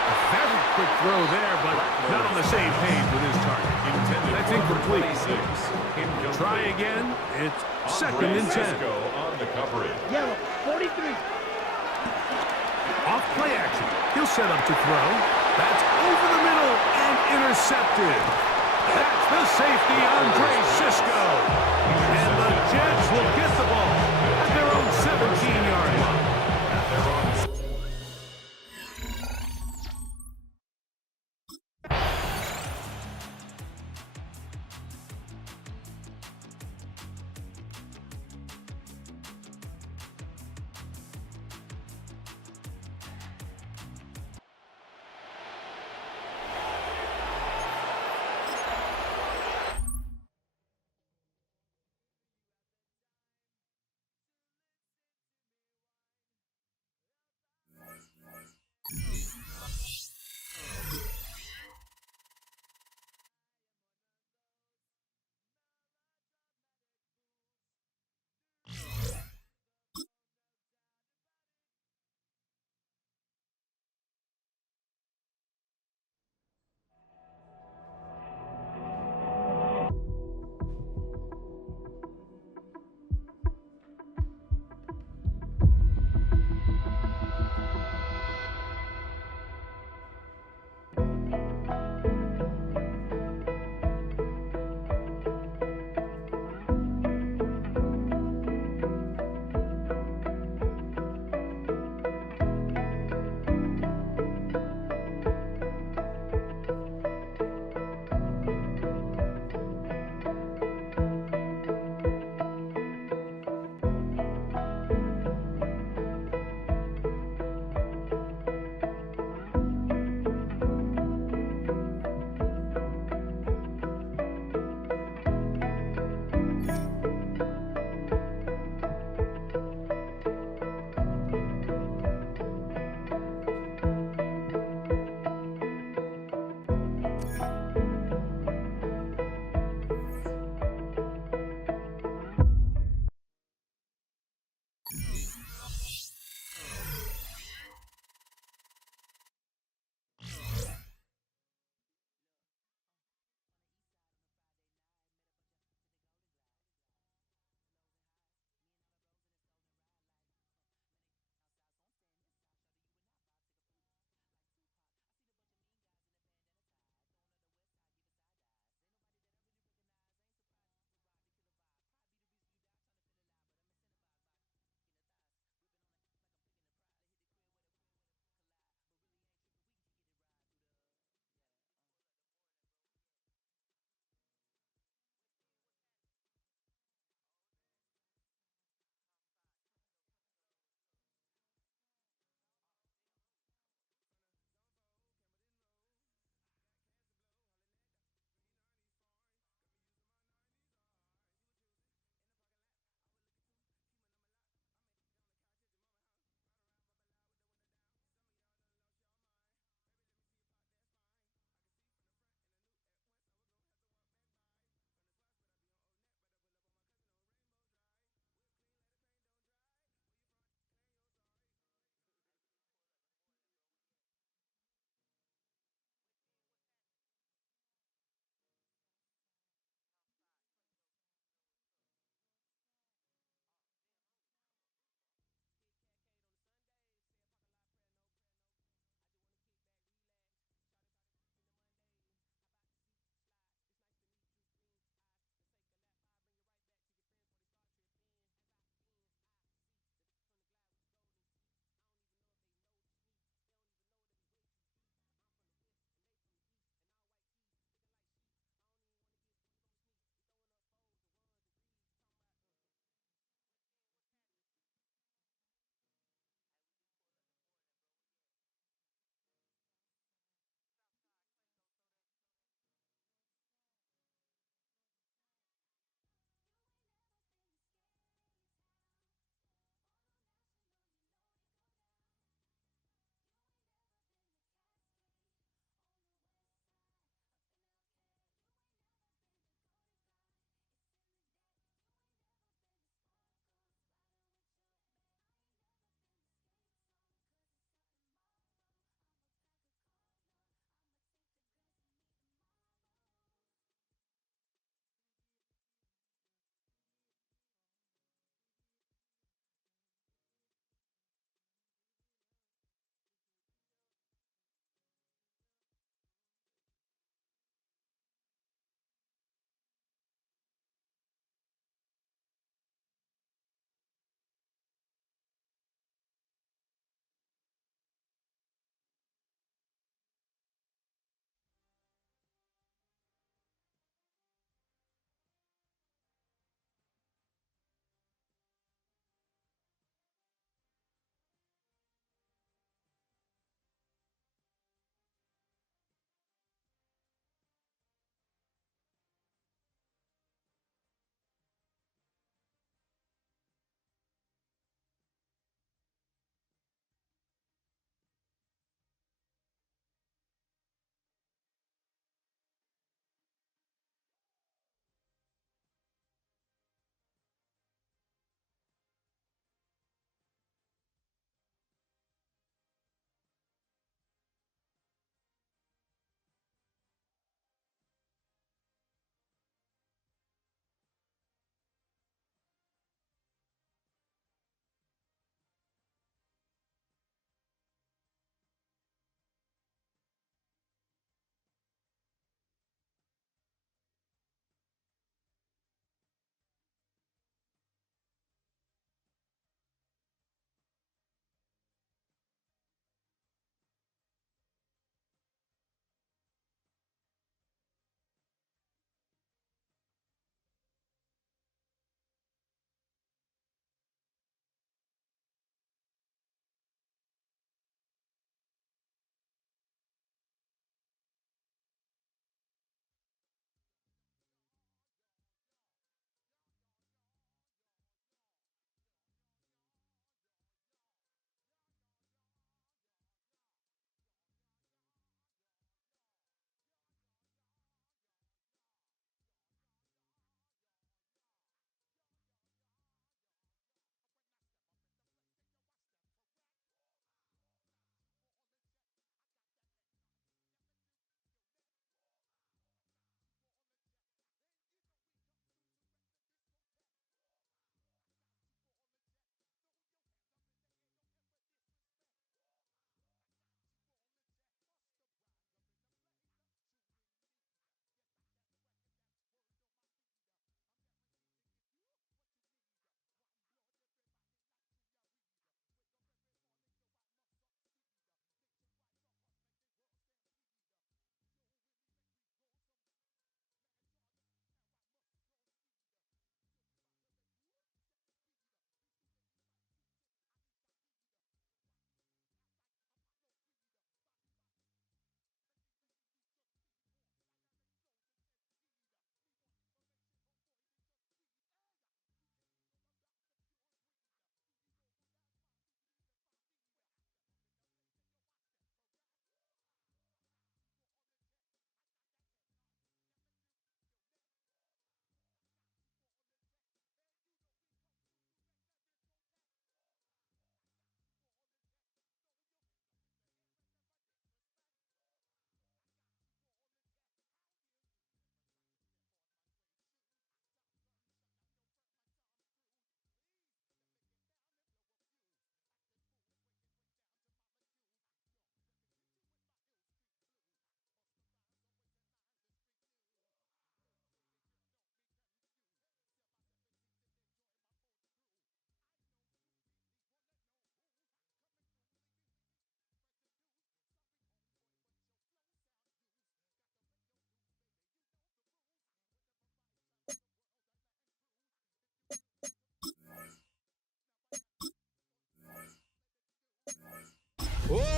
A very quick throw there, but not on the same page with his target. That's incomplete. Try again. It's second and 10. Cisco on the coverage. Yellow. 43. Off play action. He'll set up to throw. That's over the middle and intercepted. That's the safety, Andre Cisco. And the Jets will get the ball at their own 17-yard line. At their own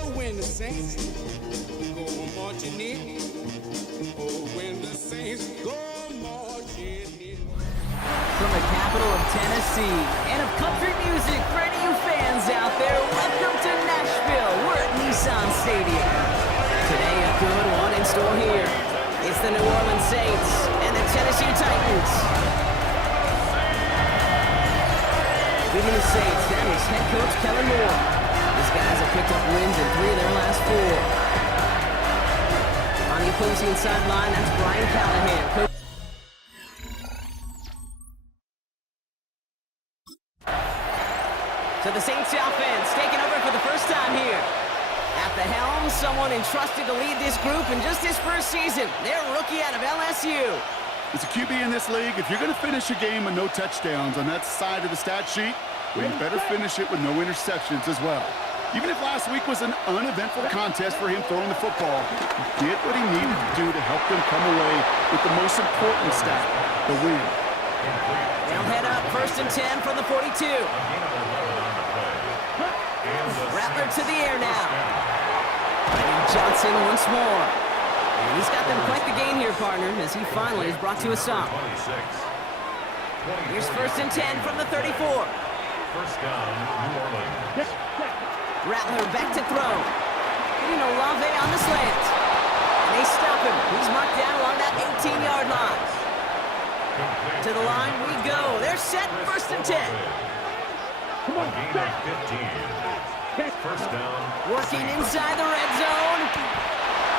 Oh, when the saints go marching in. Oh, when the saints go marching in. From the capital of Tennessee and of country music for any of you fans out there, welcome to Nashville. We're at Nissan Stadium. Today, a good one in store here. It's the New Orleans Saints and the Tennessee Titans. Leading the Saints, that is head coach Kellen Moore. These guys have picked up wins in 3 of their last 4. On the opposing sideline, that's Brian Callahan. So the Saints offense taking over for the first time here. At the helm, someone entrusted to lead this group in just his first season. Their rookie out of LSU. As a QB in this league, if you're going to finish a game with no touchdowns on that side of the stat sheet, well, you better finish it with no interceptions as well. Even if last week was an uneventful contest for him throwing the football, he did what he needed to do to help them come away with the most important stat, the win. They'll head up 1st and 10 from the 42. Rattler to the air now. And Johnson once more. And he's got them quite the gain here, partner, as he finally is brought to a stop. Here's 1st and 10 from the 34. First down, New Orleans. Rattler back to throw. Getting Olave on the slant. And they stop him. He's marked down along that 18-yard line. To the line we go. They're set 1st and 10. Come on, gain of 15. First down. Working inside the red zone.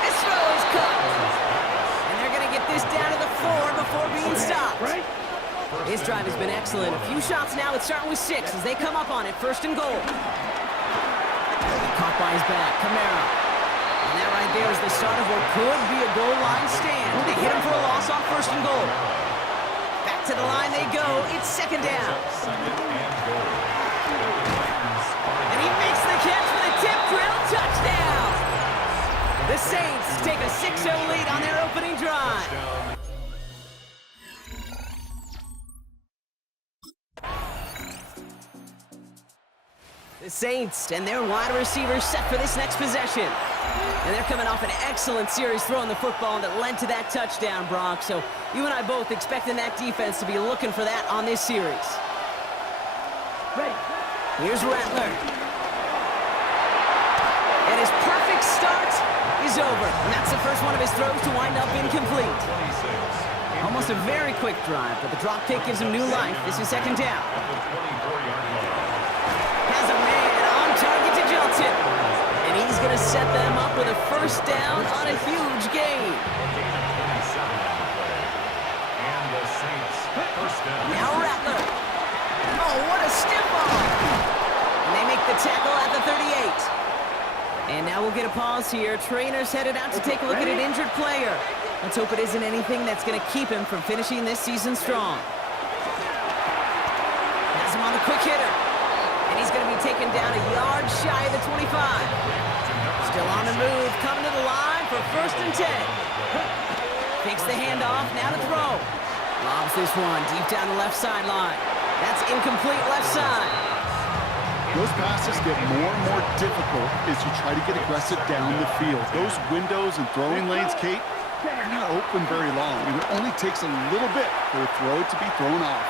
This throw is cut. And they're going to get this down to the 4 before being stopped. His drive has been excellent. A few shots now. It's starting with 6 as they come up on it. 1st and goal. Caught by his back. Kamara. And that right there is the start of what could be a goal line stand. They hit him for a loss on 1st and goal. Back to the line they go. It's 2nd down. And he makes the catch for the tip drill touchdown. The Saints take a 6-0 lead on their opening drive. The Saints and their wide receivers set for this next possession. And they're coming off an excellent series throwing the football that led to that touchdown, Brock. So you and I both expecting that defense to be looking for that on this series. Here's Rattler. And his perfect start is over. And that's the first one of his throws to wind up incomplete. Almost a very quick drive, but the drop kick gives him new life. This is 2nd down. Has a man on target to Johnson. And he's going to set them up with a 1st down on a huge gain. Now Rattler. Oh, what a stiff arm. And they make the tackle at the 38. And now we'll get a pause here. Trainer's headed out to take a look at an injured player. Let's hope it isn't anything that's going to keep him from finishing this season strong. Has him on the quick hitter. And he's going to be taken down a yard shy of the 25. Still on the move, coming to the line for 1st and 10. Takes the handoff, now to throw. Lobs this one deep down the left sideline. That's incomplete left side. Those passes get more and more difficult as you try to get aggressive down the field. Those windows and throwing lanes, Kate, they're not open very long, and it only takes a little bit for a throw to be thrown off.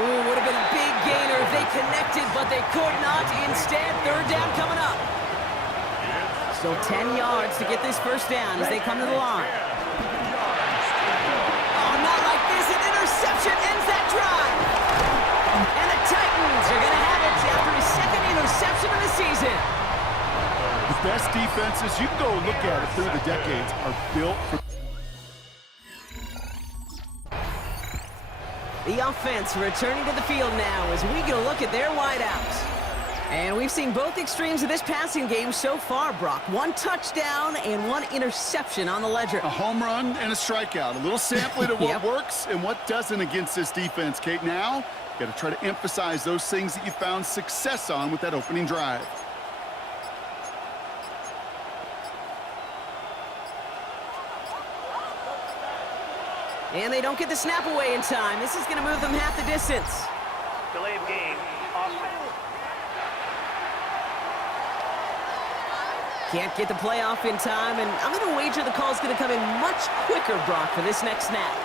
Ooh, would have been a big gainer if they connected, but they could not. Instead, 3rd down coming up. Still 10 yards to get this 1st down as they come to the line. Oh, not like this. An interception ends that drive. And the Titans are going to have it after his 2nd interception of the season. The best defenses, you can go look at it through the decades, are built for... The offense returning to the field now as we get a look at their wideouts. And we've seen both extremes of this passing game so far, Brock. 1 touchdown and 1 interception on the ledger. A home run and a strikeout. A little sampling of what works and what doesn't against this defense, Kate. Now, you got to try to emphasize those things that you found success on with that opening drive. And they don't get the snap away in time. This is going to move them half the distance. Delay of game. Offense. Can't get the play off in time, and I'm going to wager the call's going to come in much quicker, Brock, for this next snap.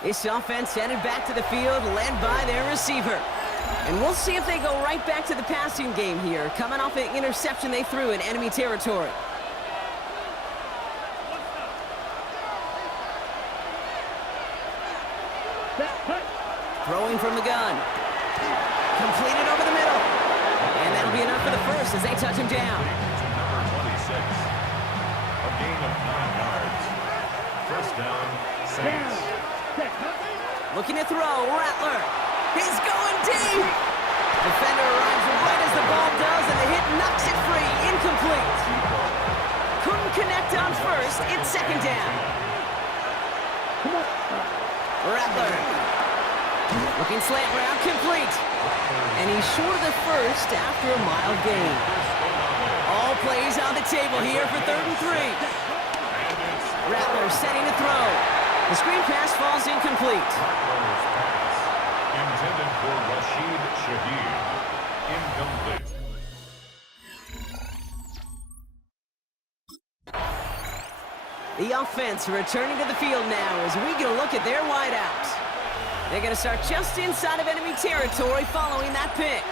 This offense headed back to the field, led by their receiver. And we'll see if they go right back to the passing game here, coming off an interception they threw in enemy territory. Throwing from the gun. Completed over the middle. And that'll be enough for the first as they touch him down. Number 26. A gain of 9 yards. First down, Saints. Looking to throw, Rattler. He's going deep. Defender arrives right as the ball does, and the hit knocks it free. Incomplete. Couldn't connect on first. It's second down. Rattler. Looking slant route, complete. And he's short of the first after a mild gain. All plays on the table here for 3rd and 3. Rattler setting to throw. The screen pass falls incomplete. Intended for Rashid Shaheed. Incomplete. The offense returning to the field now as we get a look at their wideouts. They're going to start just inside of enemy territory following that pick.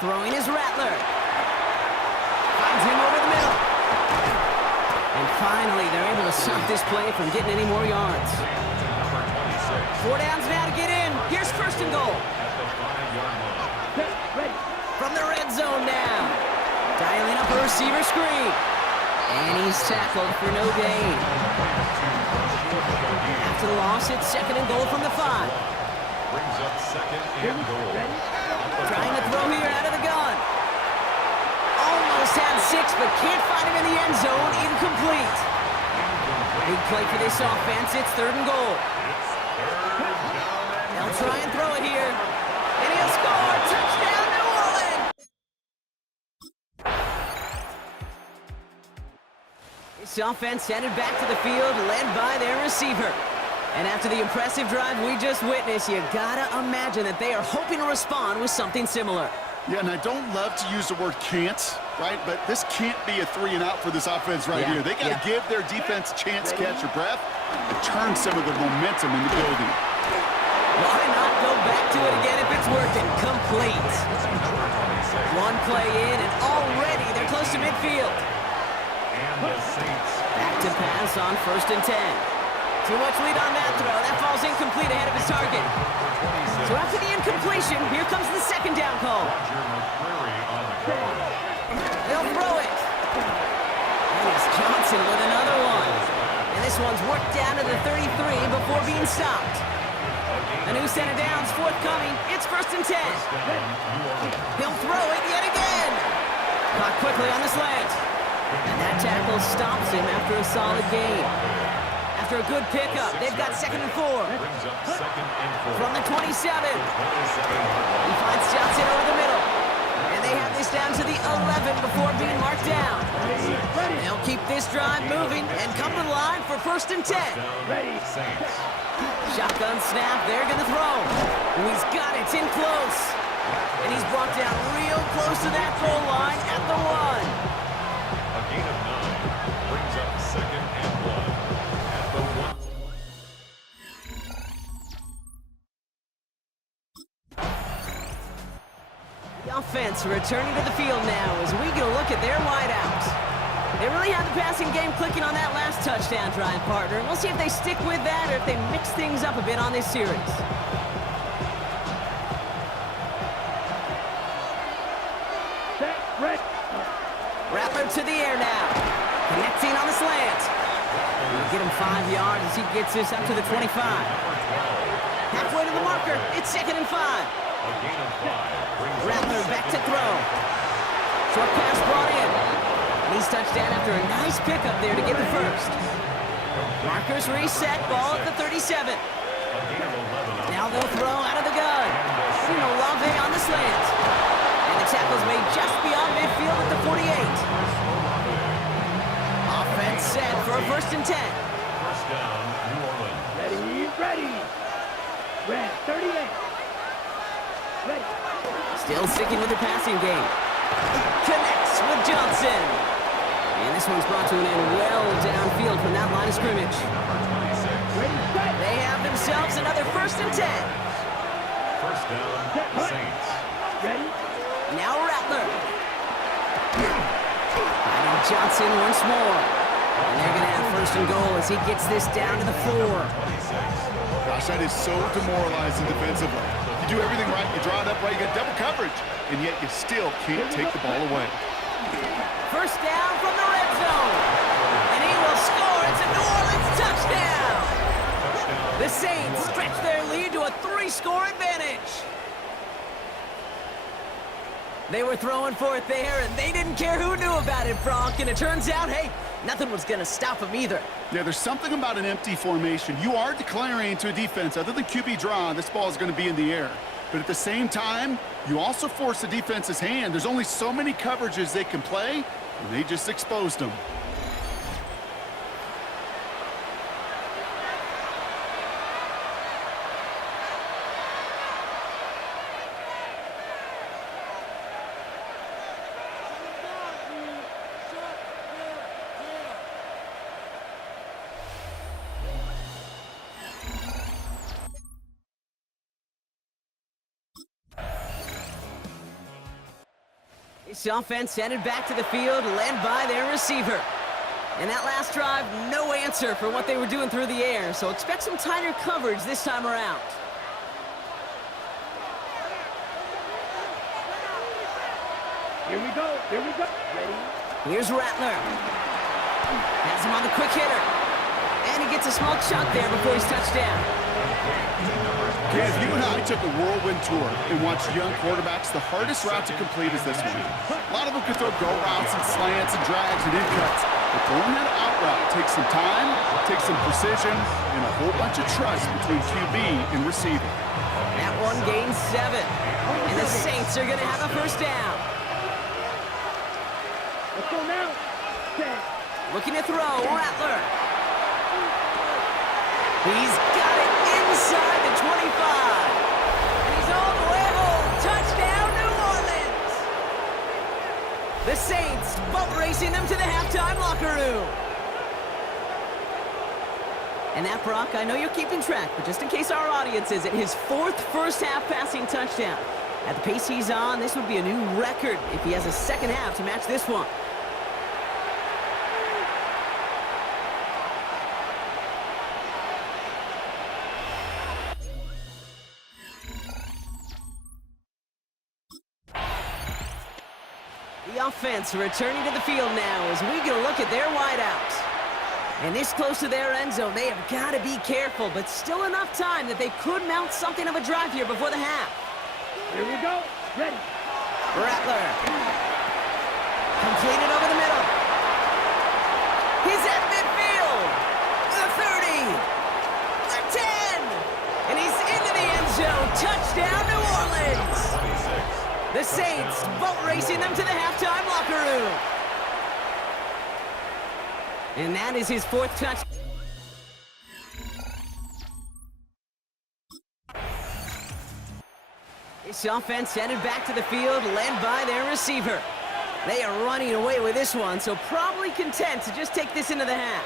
Throwing is Rattler. Finds him over the middle. And finally, they're able to stop this play from getting any more yards. 4 downs now to get in. Here's 1st and goal. From the red zone now. Dialing up a receiver screen. And he's tackled for no gain. After the loss, it's 2nd and goal from the 5. Brings up 2nd and goal. Trying to throw here out of the gun. Almost had 6, but can't find him in the end zone. Incomplete. Big play for this offense. It's 3rd and goal. They'll try and throw it here. And he'll score. Touchdown, New Orleans! This offense headed back to the field, led by their receiver. And after the impressive drive we just witnessed, you gotta imagine that they are hoping to respond with something similar. Yeah, and I don't love to use the word can't, right? But this can't be a 3 and out for this offense right here. They got to give their defense a chance to catch your breath and turn some of the momentum in the building. Why not go back to it again if it's working? Complete. 1 play in, and already they're close to midfield. Back to pass on 1st and 10. Too much lead on that throw. That falls incomplete ahead of his target. So after the incompletion, here comes the 2nd down call. They'll throw it. And it's Johnson with another one. And this one's worked down to the 33 before being stopped. A new set of downs forthcoming. It's 1st and 10. He'll throw it yet again. Caught quickly on the slant. And that tackle stops him after a solid gain. After a good pickup, they've got 2nd and 4. From the 27. He finds Johnson over the middle. And they have this down to the 11 before being marked down. They'll keep this drive moving and come to the line for 1st and 10. Shotgun snap, they're going to throw. And he's got it, it's in close. And he's brought down real close to that goal line at the 1. A gain of 9 brings up 2nd and 1 at the 1. The offense returning to the field now as we get a look at their wideouts. They really have the passing game clicking on that last touchdown drive, partner. We'll see if they stick with that or if they mix things up a bit on this series. Rattler to the air now. Connecting on the slant. We'll get him 5 yards as he gets this up to the 25. Halfway to the marker. It's 2nd and 5. Rattler back to throw. Short pass brought in. And he's touched down after a Nice pickup there to get the first. Markers reset, ball at the 37. Now they'll throw out of the gun. Olave on the slant. And the tackle's made just beyond midfield at the 48. Offense set for a 1st and 10. First down, New Orleans. Ready. Red, 38. Ready. Still sticking with the passing game. Connects with Johnson. And this one's brought to an end well downfield from that line of scrimmage. They have themselves another 1st and 10. First down, Saints. Ready. Now Rattler. Finding Johnson once more. And they're going to have 1st and goal as he gets this down to the 4. Gosh, that is so demoralizing defensively. You do everything right, you draw it up right, you get double coverage, and yet you still can't take the ball away. 1st down from the red zone. And he will score. It's a New Orleans touchdown. The Saints stretch their lead to a 3-score advantage. They were throwing for it there, and they didn't care who knew about it, Brock. And it turns out, hey, nothing was going to stop them either. Yeah, there's something about an empty formation. You are declaring to a defense, other than QB draw, this ball is going to be in the air. But at the same time, you also force the defense's hand. There's only so many coverages they can play, and they just exposed them. This offense headed back to the field, led by their receiver. And that last drive, no answer for what they were doing through the air, so expect some tighter coverage this time around. Here we go. Ready. Here's Rattler. Has him on the quick hitter. And he gets a small chunk there before he's touched down. Okay, if you and I took a whirlwind tour and watched young quarterbacks, the hardest route to complete is this one. A lot of them can throw go routes and slants and drags and in cuts. But throwing that out route takes some time, takes some precision, and a whole bunch of trust between QB and receiver. That one gains 7. And the Saints are going to have a 1st down. Let's go now. 10. Looking to throw, Rattler. He's got it inside the 25. And he's all the way home. Touchdown, New Orleans. The Saints boat racing them to the halftime locker room. And that, Brock, I know you're keeping track, but just in case our audience isn't, his 4th first-half passing touchdown. At the pace he's on, this would be a new record if he has a second half to match this one. The offense returning to the field now as we get a look at their wideouts. And this close to their end zone, they have got to be careful, but still enough time that they could mount something of a drive here before the half. Here we go. Ready. Rattler. Completed over the middle. He's at midfield. The 30. The 10. And he's into the end zone. Touchdown, New Orleans. The Saints boat racing them to the halftime locker room. And that is his 4th touch. This offense headed back to the field, led by their receiver. They are running away with this one, so probably content to just take this into the half.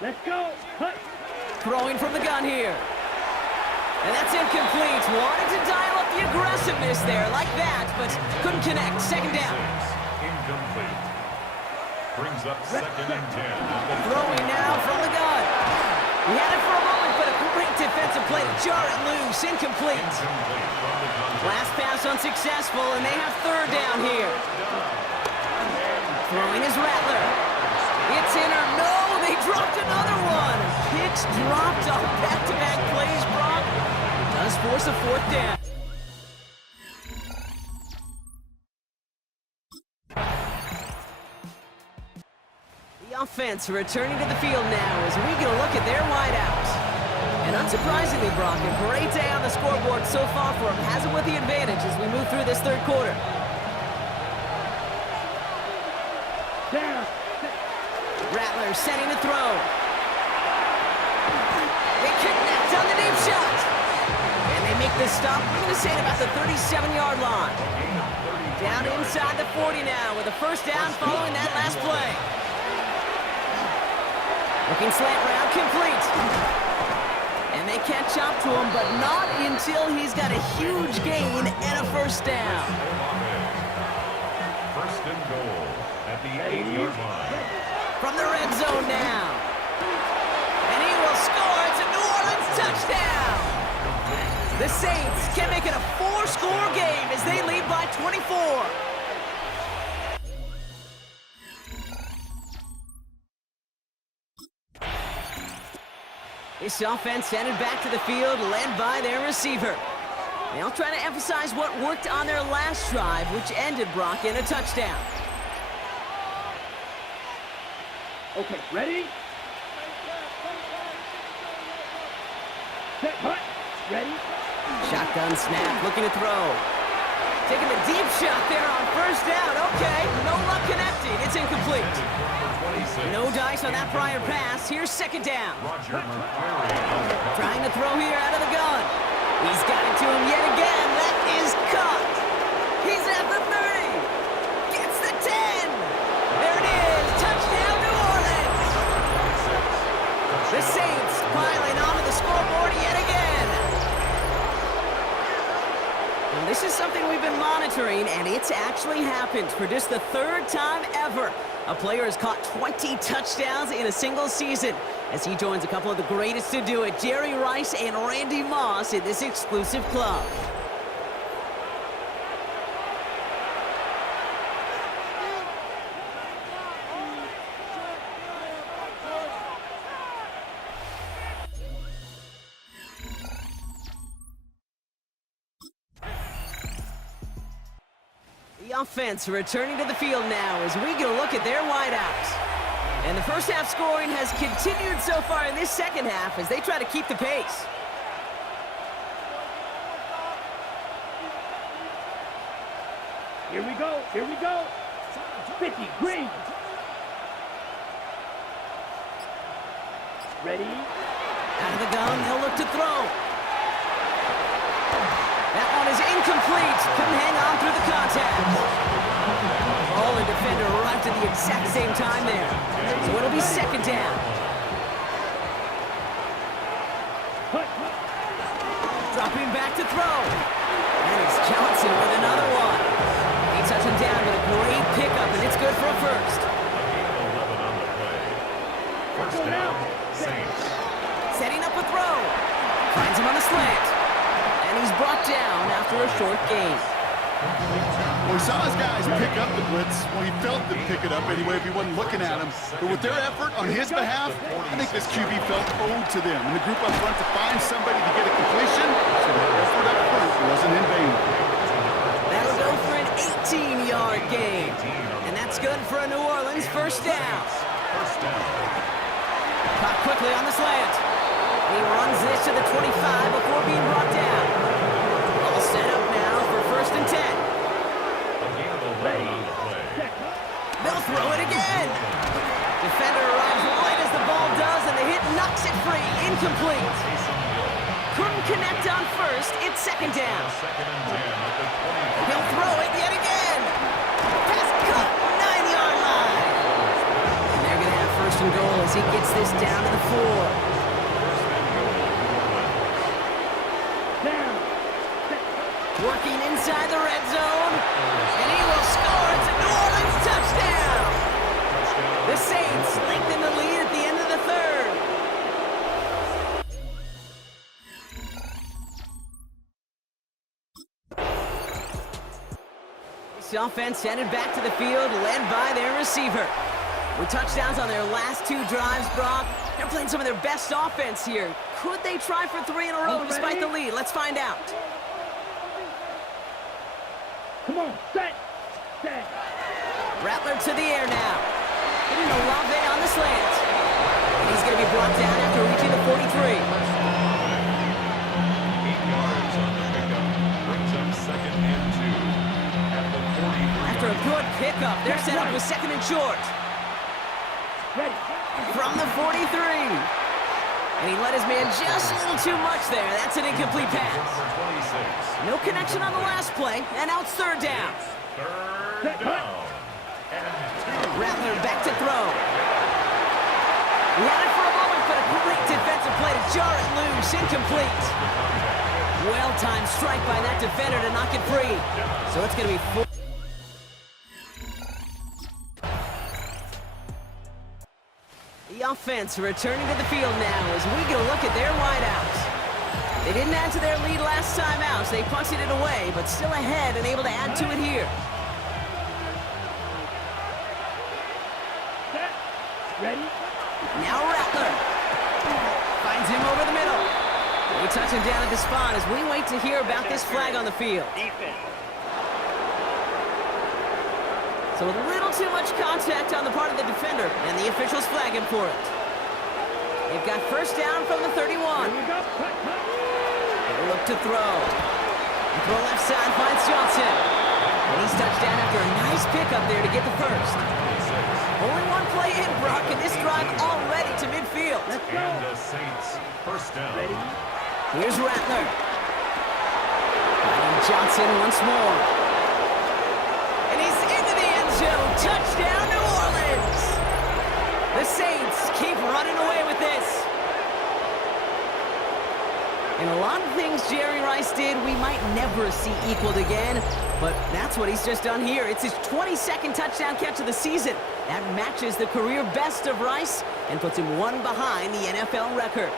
Let's go. Hut. Throwing from the gun here. And that's incomplete. Wanted to dial up the aggressiveness there like that, but couldn't connect. 2nd down. Incomplete. Brings up 2nd and 10. Throwing now from the gun. He had it for a moment, but a great defensive play to jar it loose. Incomplete. Last pass unsuccessful, and they have 3rd down here. Throwing is Rattler. It's in or no, they dropped another one. Picks dropped on back-to-back plays, Brock. Does force a 4th down. offense returning to the field now as we get a look at their wideouts. And unsurprisingly, Brock, a great day on the scoreboard so far for him. Has him with the advantage as we move through this third quarter. Down. Rattler setting to throw. They connect on the deep shot. And they make this stop, we're going to say, at about the 37-yard line. Down inside the 40 now with a first down following that last play. Looking slant route complete. And they catch up to him, but not until he's got a huge gain and a first down. First and goal at the 8-yard line. From the red zone now. And he will score. It's a New Orleans touchdown. The Saints can make it a 4-score game as they lead by 24. This offense headed back to the field, led by their receiver. They'll try to emphasize what worked on their last drive, which ended, Brock, in a touchdown. Okay, ready? Set, hut. Ready? Shotgun snap, looking to throw. Taking the deep shot there on first down. Okay, no luck connecting. It's incomplete. No dice on that prior pass. Here's second down. Trying to throw here out of the gun. He's got it to him yet again. That is caught. He's at the 30. Gets the 10. There it is. Touchdown, New Orleans. The Saints piling onto the scoreboard yet again. And this is something we've been monitoring, and it's actually happened for just the third time ever. A player has caught 20 touchdowns in a single season as he joins a couple of the greatest to do it, Jerry Rice and Randy Moss, in this exclusive club. The offense returning to the field now as we get a look at their wideouts. And the first half scoring has continued so far in this second half as they try to keep the pace. Here we go. Here we go. 50, green. Ready? Out of the gun, they'll look to throw. That one is incomplete. Couldn't hang on through the contact. Ball and defender arrived at the exact same time there. So it'll be second down. Dropping back to throw. And it's Johnson with another one. He touched him down with a great pickup, and it's good for a first. 11 on the play. First down, Saints. Setting up a throw. Finds him on a slant. And he's brought down after a short gain. Well, he saw his guys pick up the blitz. Well, he felt them pick it up anyway if he wasn't looking at him. But with their effort on his behalf, I think this QB felt owed to them. And the group up front to find somebody to get a completion, so their effort up front wasn't in vain. That'll go for an 18-yard gain. And that's good for a New Orleans first down. Caught quickly on the slant. He runs this to the 25 before being brought down. All set up now for first and 10. They'll throw it again. Defender arrives right as the ball does, and the hit knocks it free. Incomplete. Couldn't connect on first. It's second down. He'll throw it yet again. Pass cut, 9-yard line. And they're going to have first and goal as he gets this down to the 4. Working inside the red zone, and he will score. It's a New Orleans touchdown. The Saints lengthen the lead at the end of the third. This offense headed back to the field, led by their receiver. With touchdowns on their last two drives, Brock, they're playing some of their best offense here. Could they try for 3 in a row despite the lead? Let's find out. Come on, set. Rattler to the air now. Hitting Olave on the slant. And he's going to be brought down after reaching the 43. 8 yards on the pickup. Brings up 2nd and 2 at the 43. After a good pickup, they're set up with 2nd and short. Ready. From the 43. And he let his man just a little too much there. That's an incomplete pass. Number 26. No connection on the last play, and now it's 3rd down. 3rd down. And 2. Rattler back to throw. He had it for a moment, but a great defensive play to jar it loose. Incomplete. Well-timed strike by that defender to knock it free. So it's going to be 4. The offense returning to the field now as we get a look at their wideouts. They didn't add to their lead last time out, so they punted it away, but still ahead and able to add to it here. Set. Ready. Now Rattler finds him over the middle. We touch him down at the spot as we wait to hear about this flag on the field. So a little too much contact on the part of the defender, and the officials flag him for it. They've got 1st down from the 31. Here we go. Cut. They look to throw. The throw left side finds Johnson. And he's touched down after a nice pickup there to get the 1st. Only one play in, Brock, and this drive already to midfield. And the Saints 1st down. Ready. Here's Rattler. And Johnson once more. And he's into the end zone. Touchdown, New Orleans. The Saints keep running away with this. And a lot of things Jerry Rice did we might never see equaled again, but that's what he's just done here. It's his 22nd touchdown catch of the season. That matches the career best of Rice and puts him one behind the NFL record.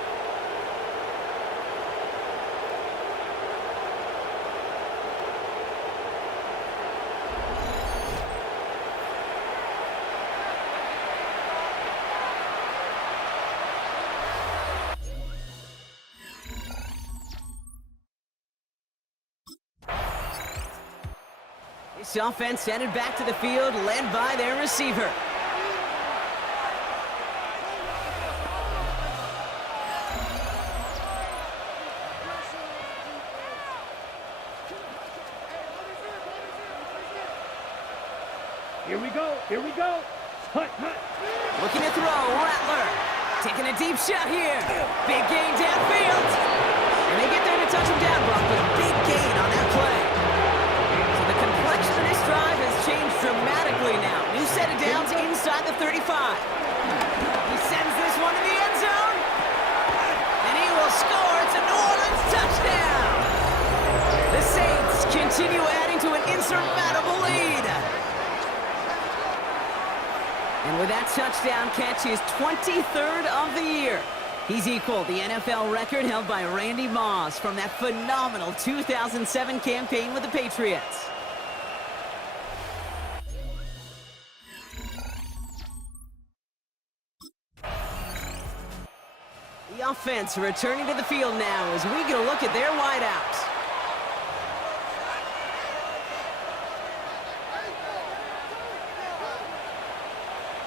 This offense headed back to the field, led by their receiver. Here we go. Here we go. Cut. Looking to throw, Rattler. Taking a deep shot here. Big gain downfield. And they get there to touch him down, Brock, with a big gain on that play. So the complexion of this drive has changed dramatically now. New set of downs inside the 35. He sends this one to the end zone. And he will score. It's a New Orleans touchdown. The Saints continue adding to an insurmountable lead. And with that touchdown catch, his 23rd of the year. He's equaled the NFL record held by Randy Moss from that phenomenal 2007 campaign with the Patriots. The offense returning to the field now as we get a look at their wideouts.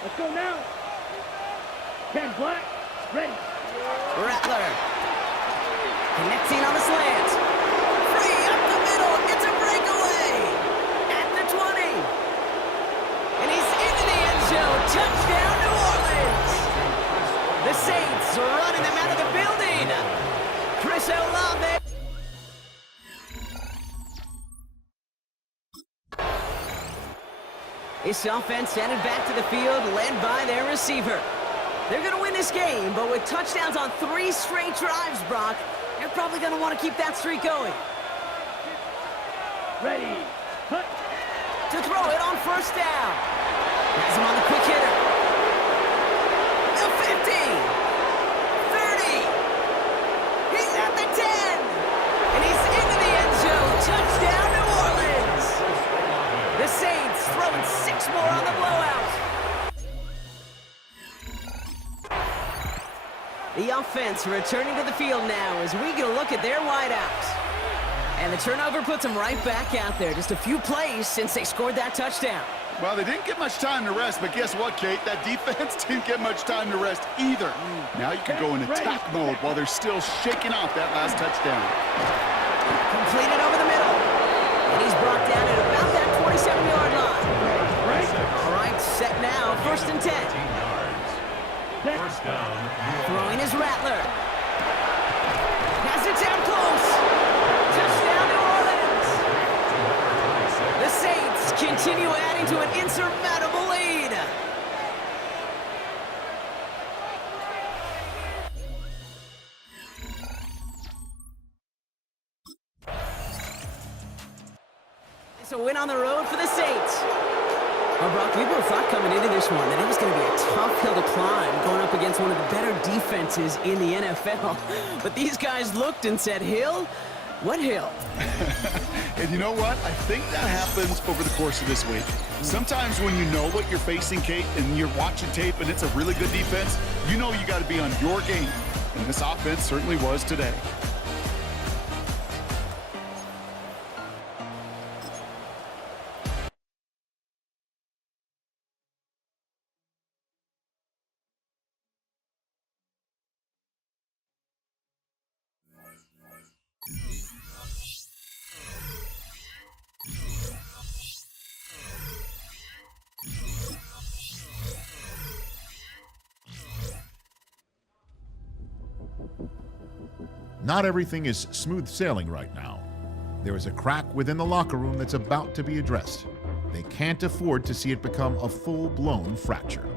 Let's go now. Ken Black. Ready. Rattler. Connecting on the slant. Free up the middle. It's a breakaway. At the 20. And he's into the end zone. Touchdown, New Orleans. The Saints running them out of the building. Chris Olave. This offense headed back to the field, led by their receiver. They're going to win this game, but with touchdowns on 3 straight drives, Brock, they're probably going to want to keep that streak going. Ready. Cut. To throw it on 1st down. Has him on the quick hitter. The 50. 30. He's at the 10. And he's into the end zone. Touchdown, New Orleans. The Saints throwing 6 more on the blowout. The offense returning to the field now as we get a look at their wideouts. And the turnover puts them right back out there. Just a few plays since they scored that touchdown. Well, they didn't get much time to rest, but guess what, Kate? That defense didn't get much time to rest either. Now you can go in attack mode while they're still shaking off that last touchdown. Completed over the middle. And he's brought down at about that 27-yard line. All right, set now, 1st and 10. First down. Throwing his Rattler. Has it down close. Touchdown, New Orleans. The Saints continue adding to an insurmountable lead. It's a win on the road for the Saints. Well, Brock, we both thought coming into this one that it was going to be a tough hill to climb going up against one of the better defenses in the NFL. But these guys looked and said, Hill? What hill? And you know what? I think that happens over the course of this week. Sometimes when you know what you're facing, Kate, and you're watching tape and it's a really good defense, you know you got to be on your game. And this offense certainly was today. Not everything is smooth sailing right now. There is a crack within the locker room that's about to be addressed. They can't afford to see it become a full-blown fracture.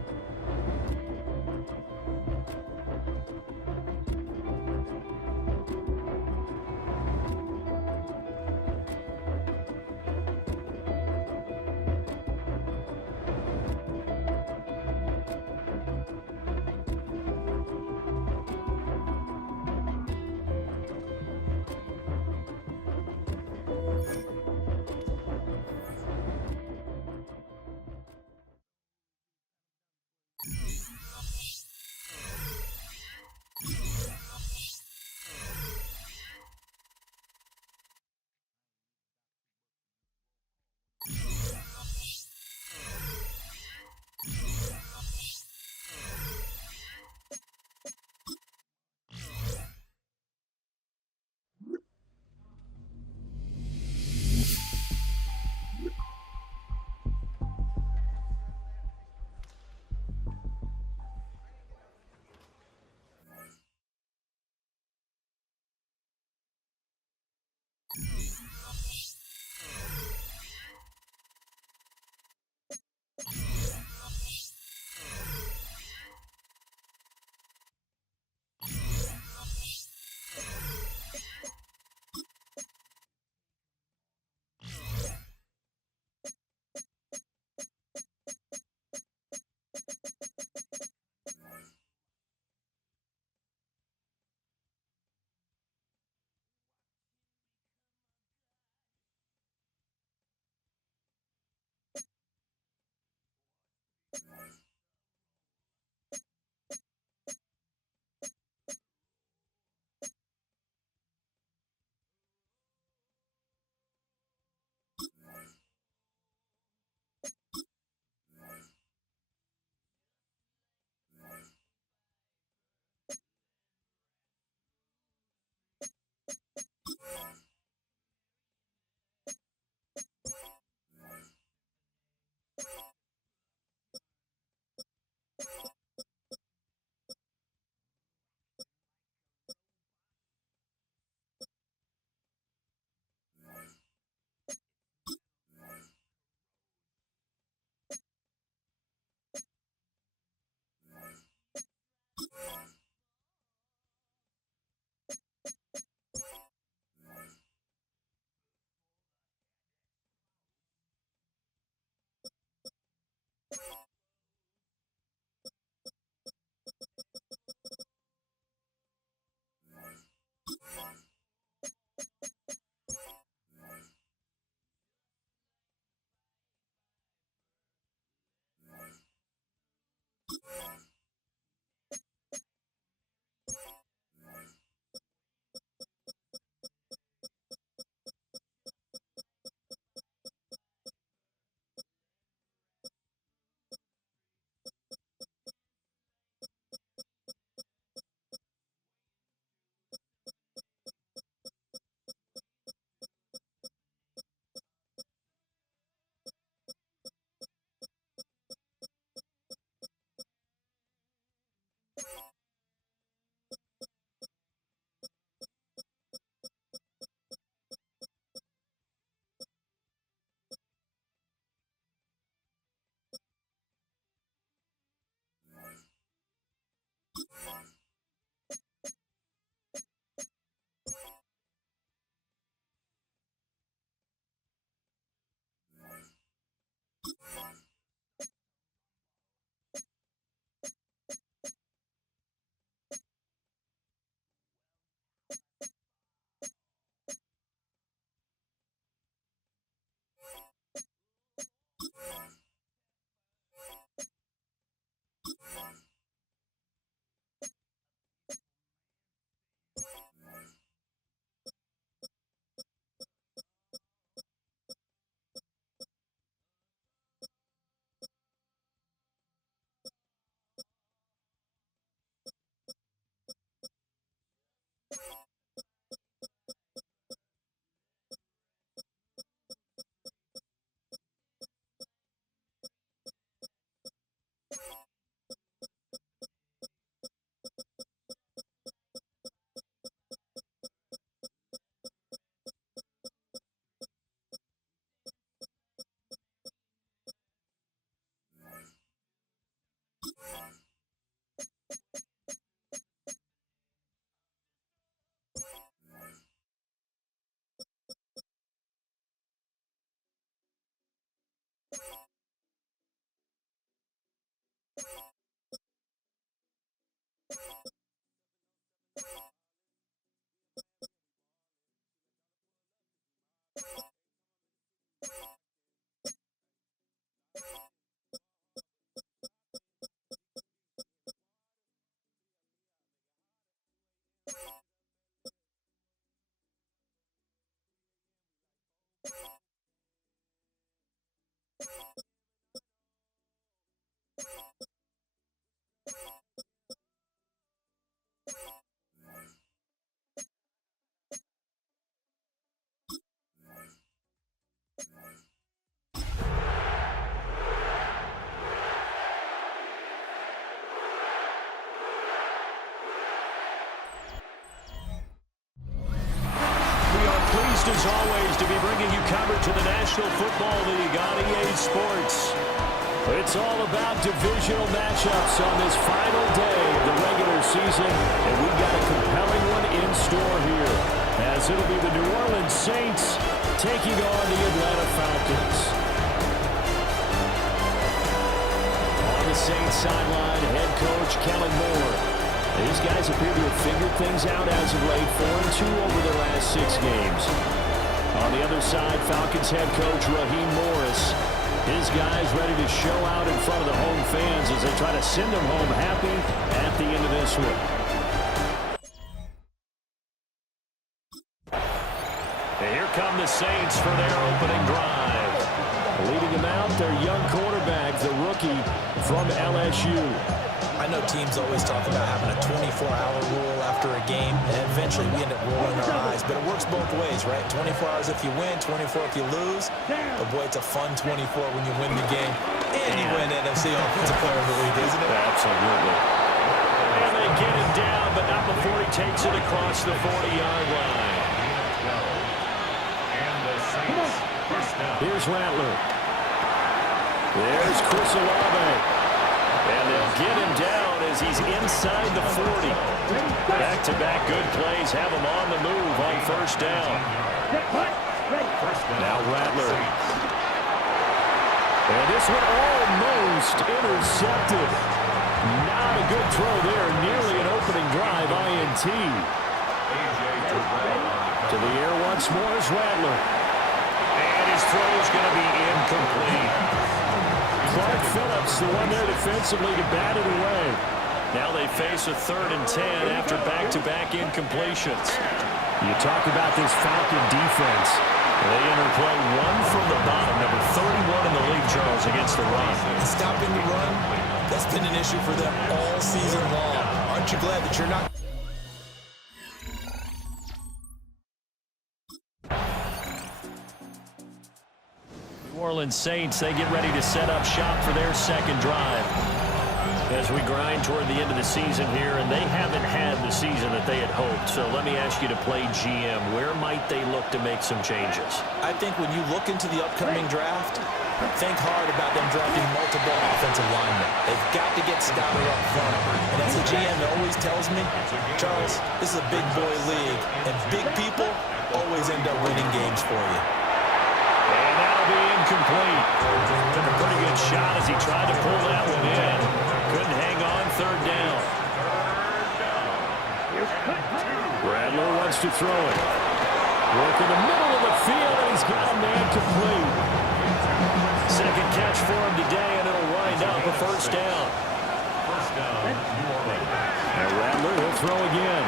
to be bringing you coverage of the National Football League on EA Sports. It's all about divisional matchups on this final day of the regular season, and we've got a compelling one in store here, as it'll be the New Orleans Saints taking on the Atlanta Falcons. On the Saints sideline, head coach Kellen Moore. These guys appear to have figured things out as of late, 4-2 over their last 6 games. On the other side, Falcons head coach Raheem Morris. His guys ready to show out in front of the home fans as they try to send them home happy at the end of this one. And here come the Saints for their opening drive. Leading them out, their young quarterback, the rookie from LSU. I know teams always talk about having a 24-hour rule after a game, and eventually we end up rolling our eyes. But it works both ways, right? 24 hours if you win, 24 if you lose. But, boy, it's a fun 24 when you win the game. And you win NFC Offensive Player of the Week, isn't it? Absolutely. And they get him down, but not before he takes it across the 40-yard line. Here's Rattler. There's Chris Olave. And they'll get him down as he's inside the 40. Back-to-back good plays have him on the move on first down. Now Rattler. And this one almost intercepted. Not a good throw there. Nearly an opening drive INT. To the air once more is Rattler. And his throw is going to be incomplete. Clark Phillips, the one there defensively to bat it away. Now they face a 3rd and 10 after back-to-back incompletions. You talk about this Falcon defense. They enter play one from the bottom, number 31 in the league, Charles, against the run. Stopping the run, that's been an issue for them all season long. Aren't you glad that you're not... New Orleans Saints, they get ready to set up shop for their second drive. As we grind toward the end of the season here, and they haven't had the season that they had hoped. So let me ask you to play GM. Where might they look to make some changes? I think when you look into the upcoming draft, think hard about them drafting multiple offensive linemen. They've got to get scouted up front. And as a GM always tells me, Charles, this is a big boy league, and big people always end up winning games for you. And that'll be incomplete. Took a pretty good shot as he tried to pull that one in. Couldn't hang on, 3rd down. Rattler wants to throw it. Work in the middle of the field, and he's got a man complete. Second catch for him today, and it'll wind up a 1st down. Now Rattler, he'll throw again.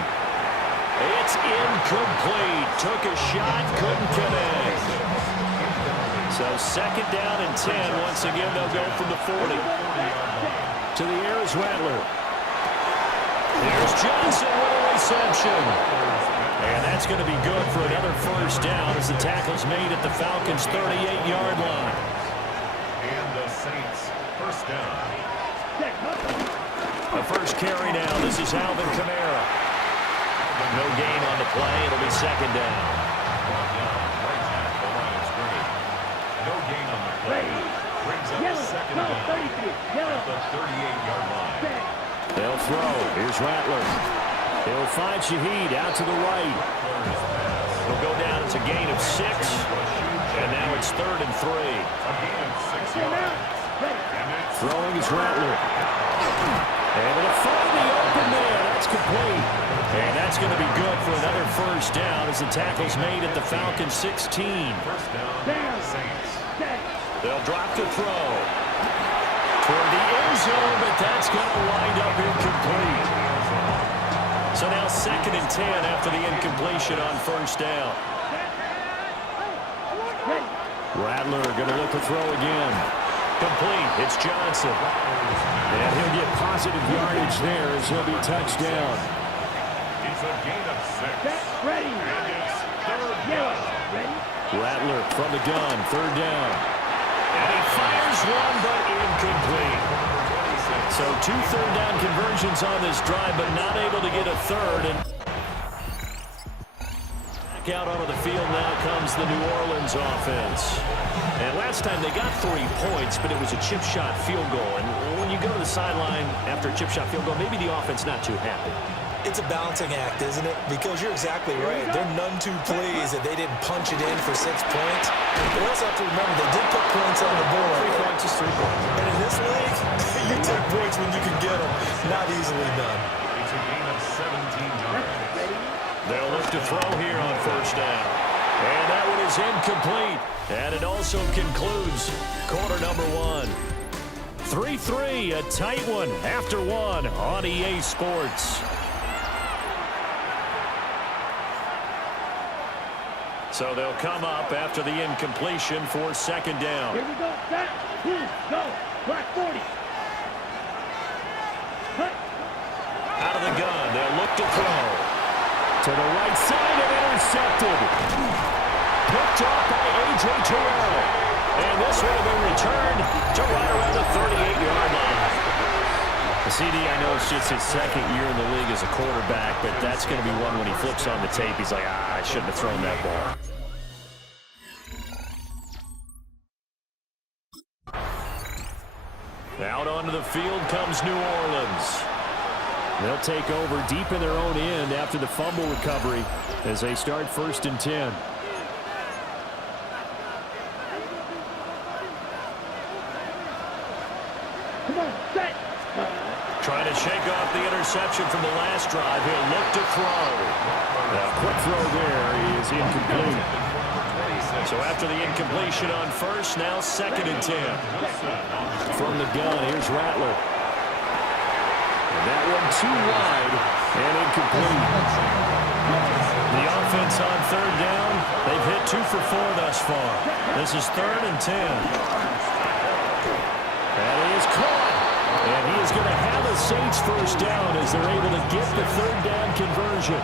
It's incomplete. Took a shot, couldn't connect. So 2nd down and 10. Once again, they'll go from the 40. To the air is Rattler. There's Johnson with a reception. And that's going to be good for another 1st down as the tackle's made at the Falcons' 38-yard line. And the Saints, 1st down. The first carry now. This is Alvin Kamara. No gain on the play. It'll be 2nd down. No gain on the play. Brings up 2nd down at the 38-yard line. They'll throw. Here's Rattler. He'll find Shaheed out to the right. He'll go down. It's a gain of 6. And now it's 3rd and 3. A gain of 6 yards. Throwing is Rattler. And it'll find the open man. That's complete. And that's going to be good for another 1st down as the tackle's made at the Falcons' 16. 1st down, Saints. They'll drop to throw. Toward the end zone, but that's going to wind up incomplete. So now 2nd and 10 after the incompletion on 1st down. Rattler going to look to throw again. Complete. It's Johnson. And he'll get positive yardage there as he'll be touched down. It's a gain of 6. And it's 3rd down. Rattler from the gun, 3rd down. And he fires one, but incomplete. So 2 3rd down conversions on this drive, but not able to get a 3rd. And Back out onto the field now comes the New Orleans offense. And last time they got 3 points, but it was a chip shot field goal. And when you go to the sideline after a chip shot field goal, maybe the offense not too happy. It's a balancing act, isn't it? Because you're exactly right. They're none too pleased that they didn't punch it in for 6 points. But also have to remember, they did put points on the board. 3 points is 3 points. And in this league, you take points when you can get them. Not easily done. It's a gain of 17 yards. They'll look to throw here on first down. And that one is incomplete. And it also concludes quarter number 1. 3-3, a tight one after 1 on EA Sports. So they'll come up after the incompletion for second down. Here we go. Set. Go. Clock 40. Cut. Out of the gun, they'll look to throw. To the right side and intercepted. Picked off by A.J. Terrell. And this would have been returned to right around the 38-yard line. The CD, I know it's just his second year in the league as a quarterback, but that's going to be one when he flips on the tape. He's like, I shouldn't have thrown that ball. Out onto the field comes New Orleans. They'll take over deep in their own end after the fumble recovery as they start 1st and 10. Come on. Set. Trying to shake off the interception from the last drive. He'll look to throw. A quick throw there is incomplete. So after the incompletion on first, now 2nd and 10. From the gun, here's Rattler. And that one too wide and incomplete. The offense on 3rd down. They've hit 2 for 4 thus far. This is 3rd and 10. That is caught. And he is going to have a Saints first down as they're able to get the 3rd down conversion.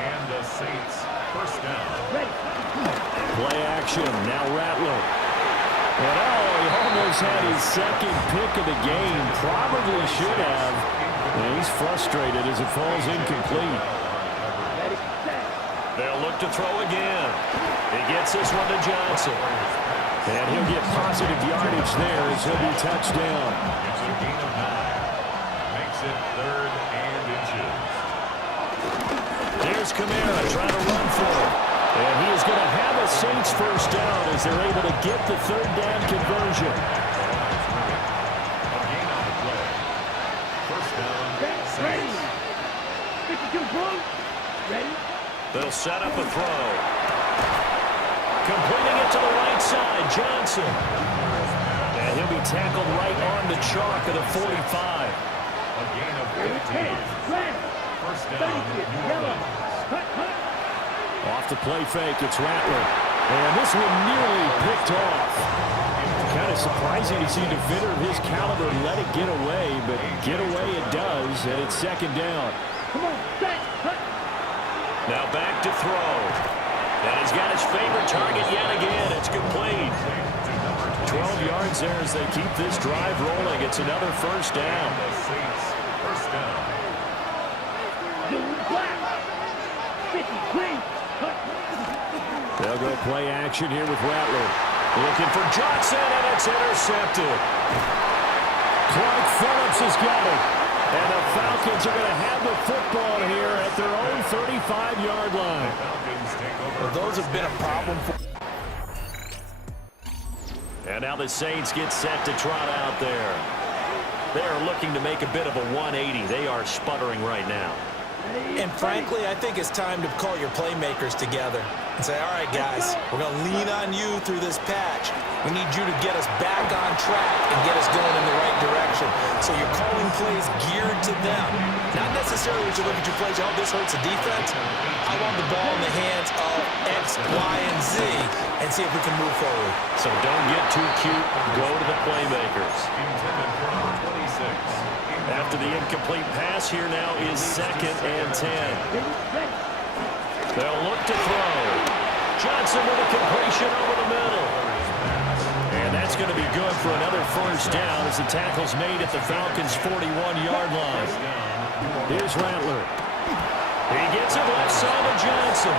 And the Saints first down. Play action. Now Rattler. And he almost had his 2nd pick of the game. Probably should have. And he's frustrated as it falls incomplete. They'll look to throw again. He gets this one to Johnson. And he'll get positive yardage there as he'll be touchdown. It's a gain of 9. Makes it 3rd and inches. There's Kamara trying to run for it. And he is going to have a Saints first down as they're able to get the 3rd down conversion. A gain on the play. First down, Saints. 52 blue. Ready. They'll set up a throw. Completing it to the right side, Johnson. And he'll be tackled right on the chalk of the 45. A gain of 15. First down, New Orleans. Off the play fake, it's Rattler. And this one nearly picked off. Kind of surprising to see a defender of his caliber let it get away, but get away it does, and it's 2nd down. Come on. Set. Cut. Now back to throw. And he's got his favorite target yet again. It's complete. 12 yards there as they keep this drive rolling. It's another first down. The Saints first down. Black. 50 green. Cut. They'll go play action here with Rattler. Looking for Johnson, and it's intercepted. Clark Phillips has got it. And the Falcons are going to have the football here at their own 35-yard line. Well, those have been a problem for... And now the Saints get set to trot out there. They are looking to make a bit of a 180. They are sputtering right now. And frankly, I think it's time to call your playmakers together and say, all right, guys, we're going to lean on you through this patch. We need you to get us back on track and get us going in the right direction. So you're calling plays geared to them. Not necessarily that you look at your plays, oh, this hurts the defense. I want the ball in the hands of X, Y, and Z and see if we can move forward. So don't get too cute. Go to the playmakers. Intended for number 26. After the incomplete pass, here now is 2nd and 10. They'll look to throw. Johnson with a completion over the middle. And that's going to be good for another first down as the tackle's made at the Falcons' 41-yard line. Here's Rattler. He gets it left side to Johnson.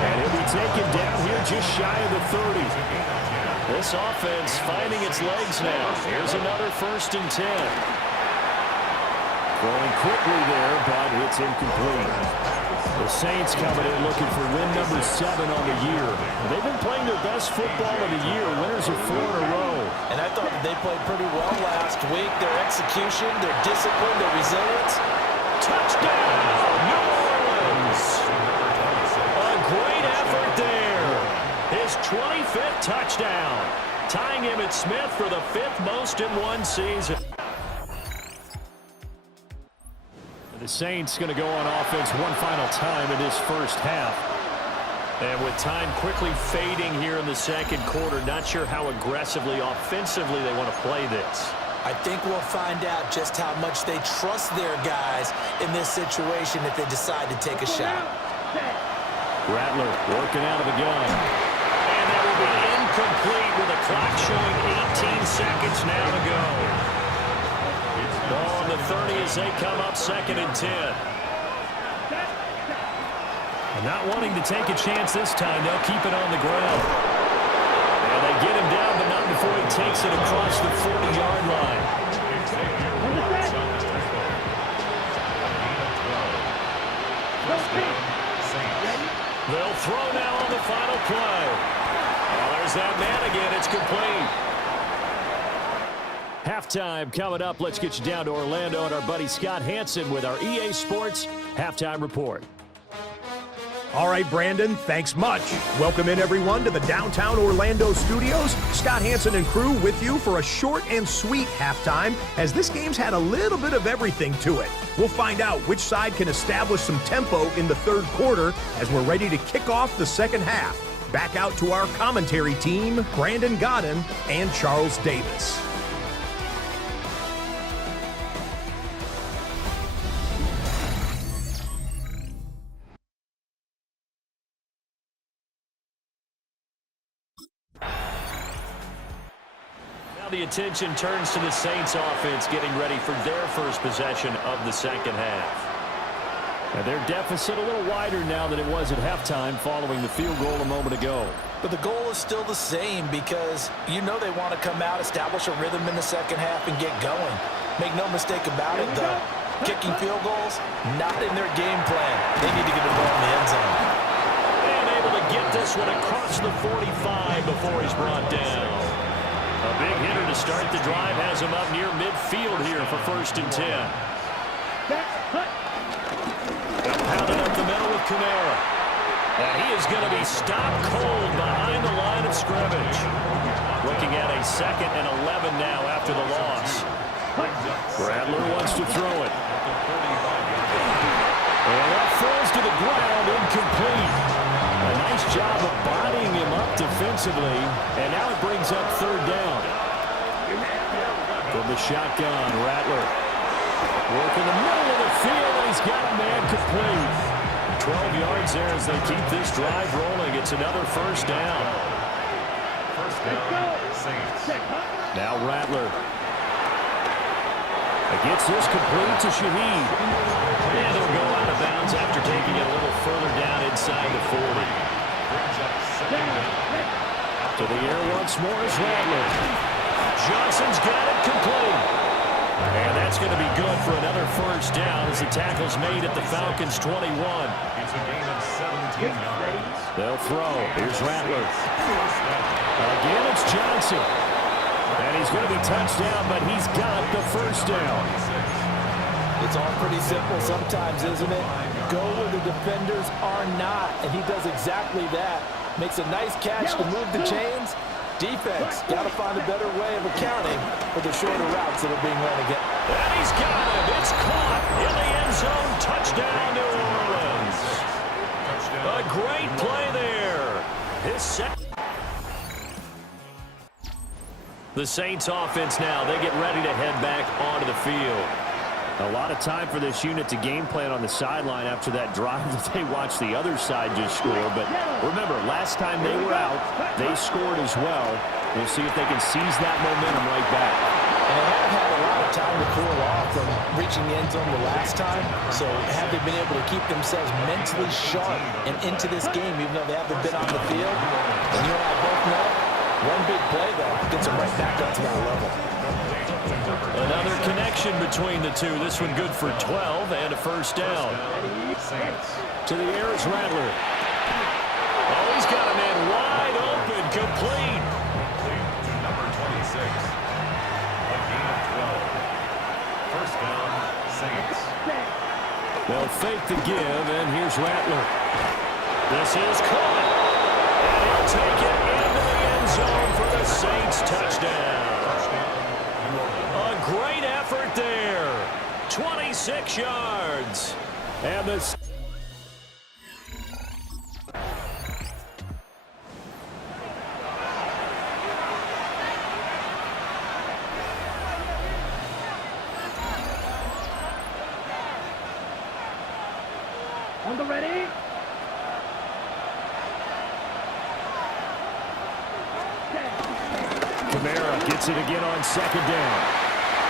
And he'll be taken down here just shy of the 30. This offense finding its legs now. Here's another 1st and 10. Going quickly there, but it's incomplete. The Saints coming in looking for win number 7 on the year. They've been playing their best football of the year, winners of 4 in a row. And I thought that they played pretty well last week. Their execution, their discipline, their resilience. Touchdown, New Orleans! A great effort there. His 25th touchdown, tying Emmitt Smith for the 5th most in one season. The Saints going to go on offense one final time in this first half. And with time quickly fading here in the second quarter, not sure how aggressively, offensively they want to play this. I think we'll find out just how much they trust their guys in this situation if they decide to take a shot. Rattler working out of the gun. And that will be incomplete with the clock showing 18 seconds now to go. Ball on the 30 as they come up 2nd and 10. And not wanting to take a chance this time, they'll keep it on the ground. And they get him down, but not before he takes it across the 40-yard line. They'll throw now on the final play. Well, there's that man again. It's complete. Halftime coming up. Let's get you down to Orlando and our buddy Scott Hansen with our EA Sports Halftime Report. All right, Brandon, thanks much. Welcome in, everyone, to the downtown Orlando studios. Scott Hansen and crew with you for a short and sweet halftime, as this game's had a little bit of everything to it. We'll find out which side can establish some tempo in the third quarter as we're ready to kick off the second half. Back out to our commentary team, Brandon Godden and Charles Davis. The attention turns to the Saints offense getting ready for their first possession of the second half. And their deficit a little wider now than it was at halftime following the field goal a moment ago. But the goal is still the same because you know they want to come out, establish a rhythm in the second half, and get going. Make no mistake about it, though. Kicking field goals, not in their game plan. They need to get the ball in the end zone. And able to get this one across the 45 before he's brought down. A big hitter to start the drive has him up near midfield here for 1st and 10. They'll pound it up the middle with Kamara. And he is going to be stopped cold behind the line of scrimmage. Looking at a 2nd and 11 now after the loss. Rattler wants to throw it. And that falls to the ground, incomplete. A nice job of bodying him up defensively, and now it brings up 3rd down. From the shotgun, Rattler working the middle of the field, and he's got a man complete. 12 yards there as they keep this drive rolling. It's another 1st down. Now Rattler gets this complete to Shaheed. And they'll go out of bounds after taking it a little further down inside the 40. To the air once more is Rattler. Johnson's got it complete. And that's going to be good for another 1st down as the tackle's made at the Falcons' 21. It's a gain of 17 yards. They'll throw. Here's Rattler. Again, it's Johnson. And he's going to be touched down, but he's got the 1st down. It's all pretty simple sometimes, isn't it? Go where the defenders are not, and he does exactly that. Makes a nice catch to move the chains. Defense, got to find a better way of accounting for the shorter routes that are being run again. And he's got him. It's caught in the end zone. Touchdown, New Orleans. A great play there. His second. The Saints offense now, they get ready to head back onto the field. A lot of time for this unit to game plan on the sideline after that drive that they watched the other side just score. But remember, last time they were out, they scored as well. We'll see if they can seize that momentum right back. And they haven't had a lot of time to cool off. from reaching the end zone the last time. So have they been able to keep themselves mentally sharp and into this game, even though they haven't been on the field? And you and I both know, one big play, though, gets them right back up to that level. Another connection between the two. This one good for 12 and a first down. To the air is Rattler. Oh, he's got a man wide open, complete. To number 26. A gain of 12. First down, Saints. They'll fake the give, and here's Rattler. This is caught. And he'll take it into the end zone for the Saints touchdown. A great effort there. 26 yards. And the On the ready. Kamara gets it again on second down.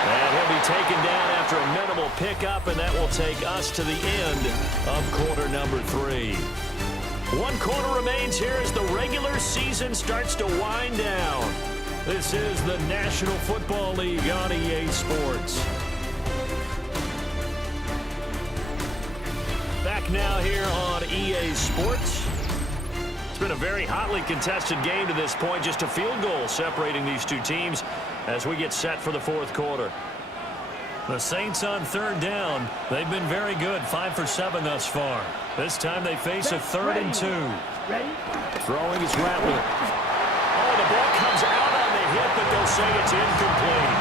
And he'll be taken down after a minimal pickup, and that will take us to the end of quarter number 3. 1 quarter remains here as the regular season starts to wind down. This is the National Football League on EA Sports. Back now here on EA Sports. It's been a very hotly contested game to this point. Just a field goal separating these two teams as we get set for the fourth quarter. The Saints on third down. They've been very good, 5 for 7 thus far. This time they face a 3rd and 2. Throwing is Rattler. Oh, the ball comes out on the hit, but they'll say it's incomplete.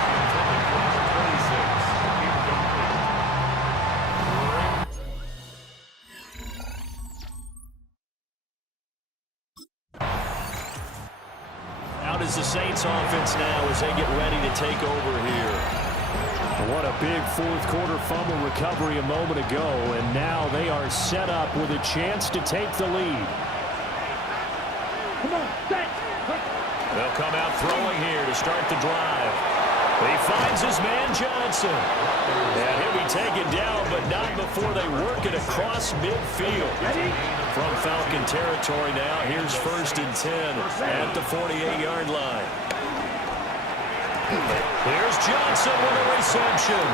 Out is the Saints offense now as they get ready to take over here. What a big fourth quarter fumble recovery a moment ago, and now they are set up with a chance to take the lead. Come on, set. They'll come out throwing here to start the drive. He finds his man Johnson. And he'll be taken down, but not before they work it across midfield. From Falcon territory now, here's 1st and 10 at the 48-yard line. Here's Johnson with a reception.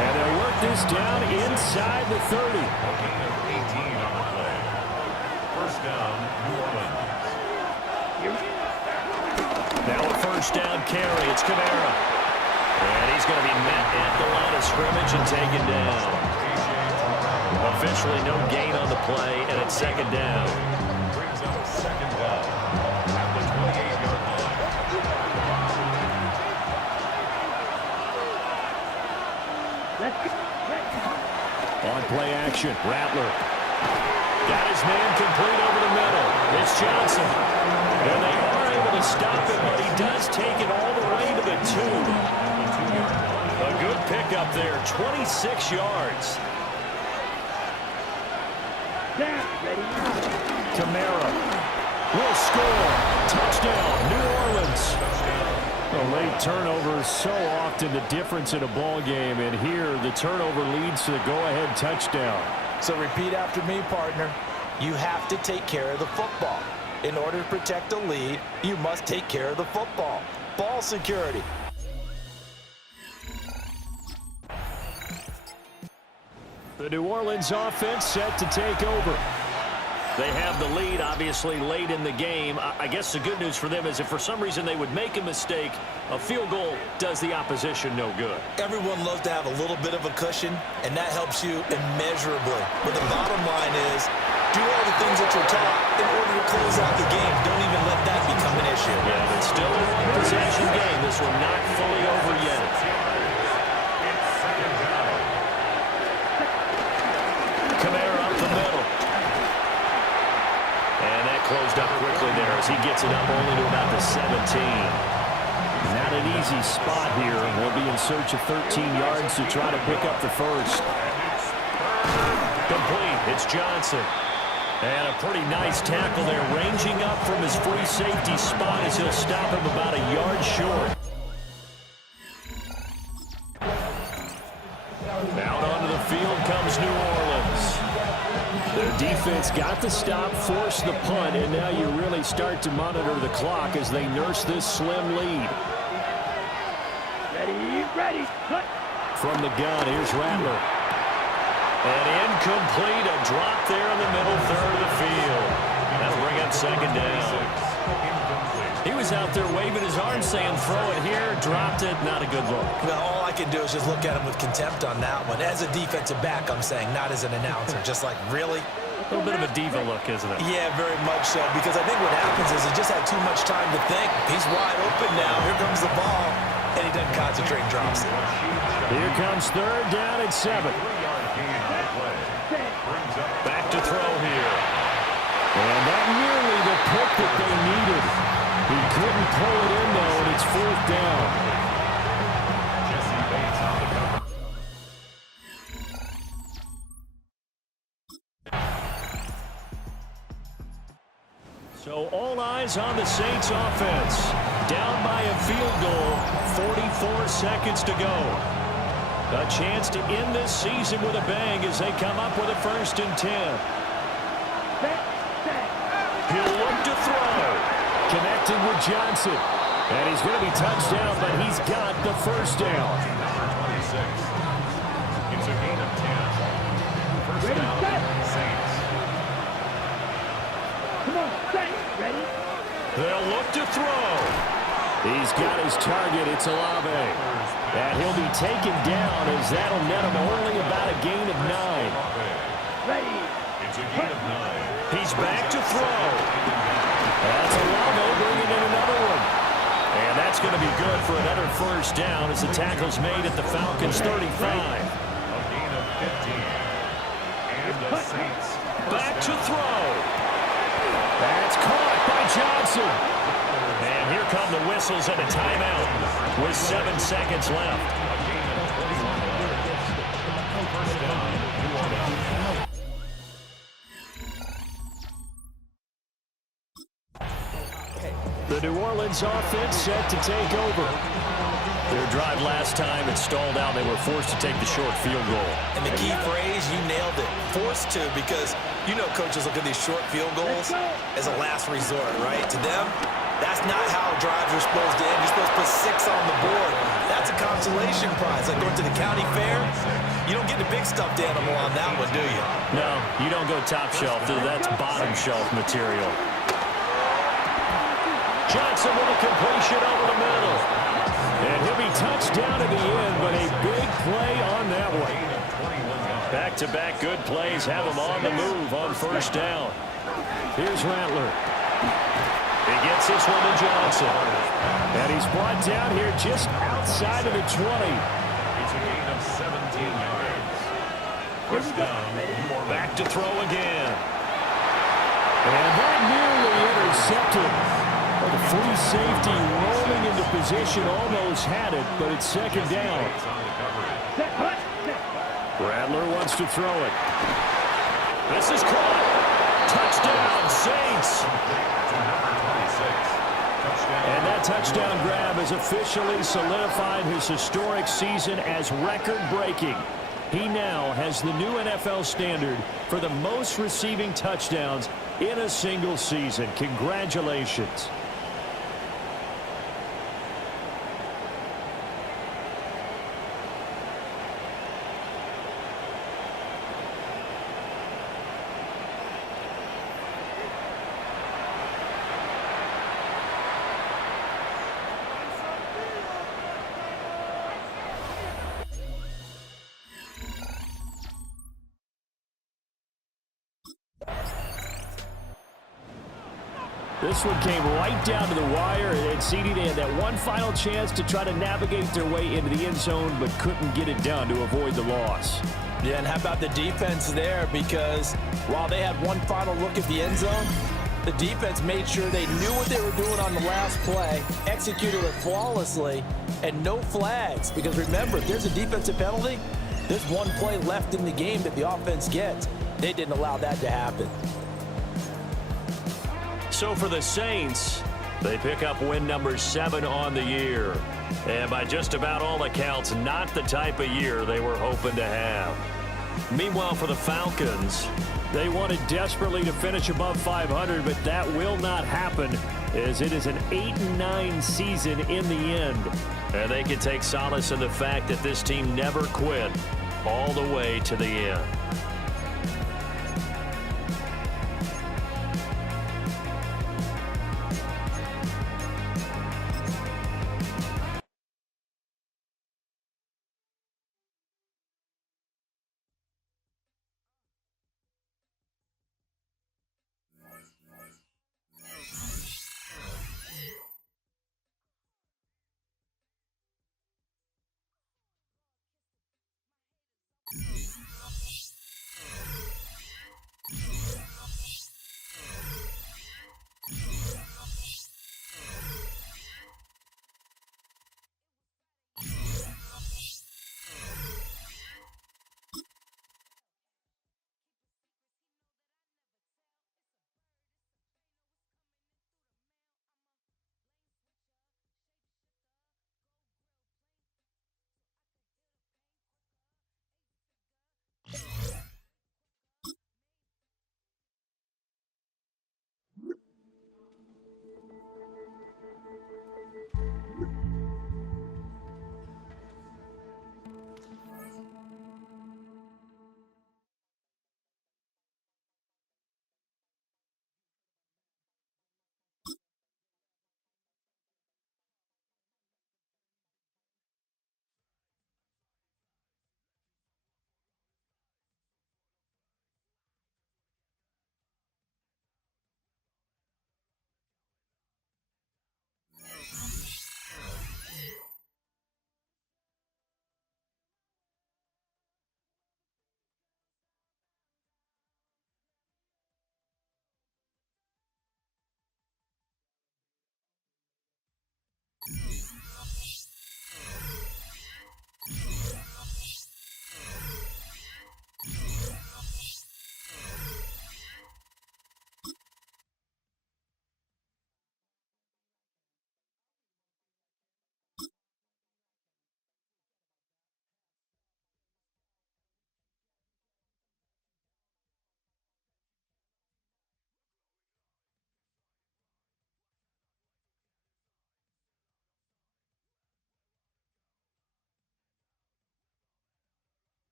And they'll work this down inside the 30. A gain of 18 on the play. First down, New Orleans. Now a first down carry. It's Kamara. And he's going to be met at the line of scrimmage and taken down. Officially no gain on the play, and it's 2nd down. Brings up 2nd down at the 28-yard line. On play action, Rattler. Got his man complete over the middle. It's Johnson. And they are able to stop him, but he does take it all the way to the 2. A good pickup there, 26 yards. Kamara will score. Touchdown, New Orleans. A late turnover is so often the difference in a ball game, and here the turnover leads to the go-ahead touchdown. So repeat after me, partner. You have to take care of the football. In order to protect a lead, you must take care of the football. Ball security. The New Orleans offense set to take over. They have the lead, obviously, late in the game. I guess the good news for them is if for some reason they would make a mistake, a field goal does the opposition no good. Everyone loves to have a little bit of a cushion, and that helps you immeasurably. But the bottom line is, do all the things that you're taught in order to close out the game. Don't even let that become an issue. Yeah, but still a one-possession game. This one not fully over yet. Kamara up the middle. And that closed up quickly there as he gets it up only to about the 17. Not an easy spot here. We'll be in search of 13 yards to try to pick up the first. Complete. It's Johnson. And a pretty nice tackle there, ranging up from his free safety spot as he'll stop him about a yard short. Out onto the field comes New Orleans. Their defense got the stop, forced the punt, and now you really start to monitor the clock as they nurse this slim lead. Ready, cut. From the gun, here's Rattler. And incomplete, a drop there in the middle third of the field. That'll bring up second down. He was out there waving his arm saying, throw it here, dropped it, not a good look. Well, all I can do is just look at him with contempt on that one. As a defensive back, I'm saying, not as an announcer. Just like, really? A little bit of a diva look, isn't it? Yeah, very much so, because I think what happens is he just had too much time to think. He's wide open now. Here comes the ball, and he doesn't concentrate and drops it. Here comes third down and 7. Back to throw here. And that nearly the pick that they needed. He couldn't pull it in, though, and it's fourth down. So all eyes on the Saints offense. Down by a field goal, 44 seconds to go. A chance to end this season with a bang as they come up with a 1st and 10. He'll look to throw. Connecting with Johnson. And he's going to be touched down, but he's got the first down. It's a gain of 10. First down, Saints. Come on, Saints, ready? They'll look to throw. He's got his target. It's Olave. And he'll be taken down as that'll net him only about a gain of 9. Ready. It's a gain of 9. He's back to throw. That's Olave bringing in another one. And that's going to be good for another first down as the tackle's made at the Falcons' 35. A gain of 15. And the Saints. Back to throw. That's caught by Johnson. And here come the whistles and a timeout with 7 seconds left. A gain of 21 yards. First down, New Orleans. The New Orleans offense set to take over. Their drive last time, it stalled out. They were forced to take the short field goal. And the key phrase, you nailed it. Forced to, because you know coaches look at these short field goals as a last resort, right? To them, that's not how drives are supposed to end. You're supposed to put 6 on the board. That's a consolation prize. Like going to the county fair, you don't get the big stuffed animal on that one, do you? No, you don't go top shelf. That's bottom shelf material. Johnson with a completion over the middle. And he'll be touched down at the end, but a big play on that one. Back-to-back good plays have him on the move on first down. Here's Rattler. He gets this one to Johnson. And he's brought down here just outside of the 20. It's a gain of 17 yards. First down, back to throw again. And that nearly intercepted. The free safety rolling into position, almost had it, but it's second down. Rattler wants to throw it. This is caught. Touchdown, Saints. And that touchdown grab has officially solidified his historic season as record-breaking. He now has the new NFL standard for the most receiving touchdowns in a single season. Congratulations. This one came right down to the wire, and CD, they had that one final chance to try to navigate their way into the end zone, but couldn't get it done to avoid the loss. Yeah, and how about the defense there? Because while they had one final look at the end zone, the defense made sure they knew what they were doing on the last play, executed it flawlessly, and no flags. Because remember, if there's a defensive penalty, there's one play left in the game that the offense gets. They didn't allow that to happen. So for the Saints, they pick up win number 7 on the year. And by just about all accounts, not the type of year they were hoping to have. Meanwhile, for the Falcons, they wanted desperately to finish above 500, but that will not happen as it is an 8-9 season in the end. And they can take solace in the fact that this team never quit all the way to the end.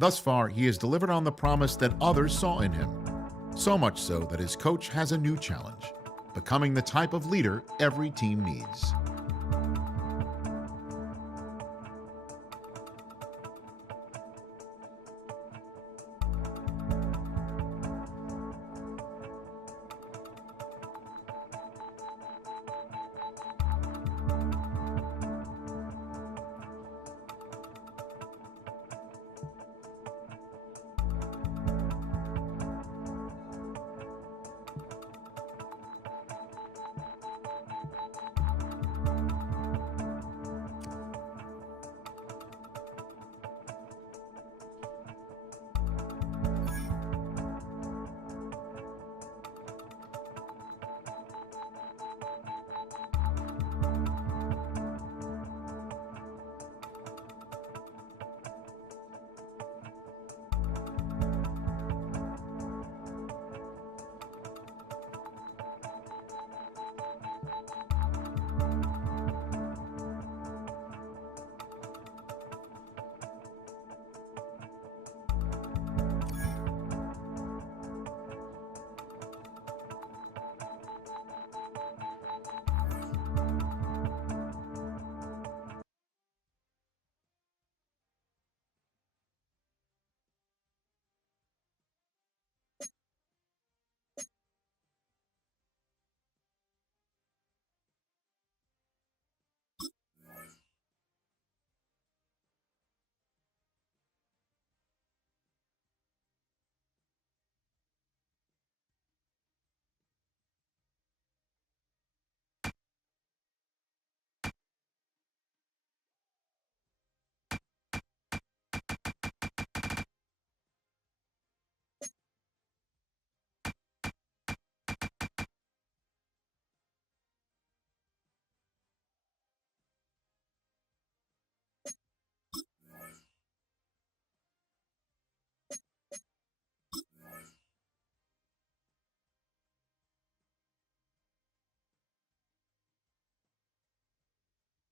Thus far, he has delivered on the promise that others saw in him. So much so that his coach has a new challenge, becoming the type of leader every team needs.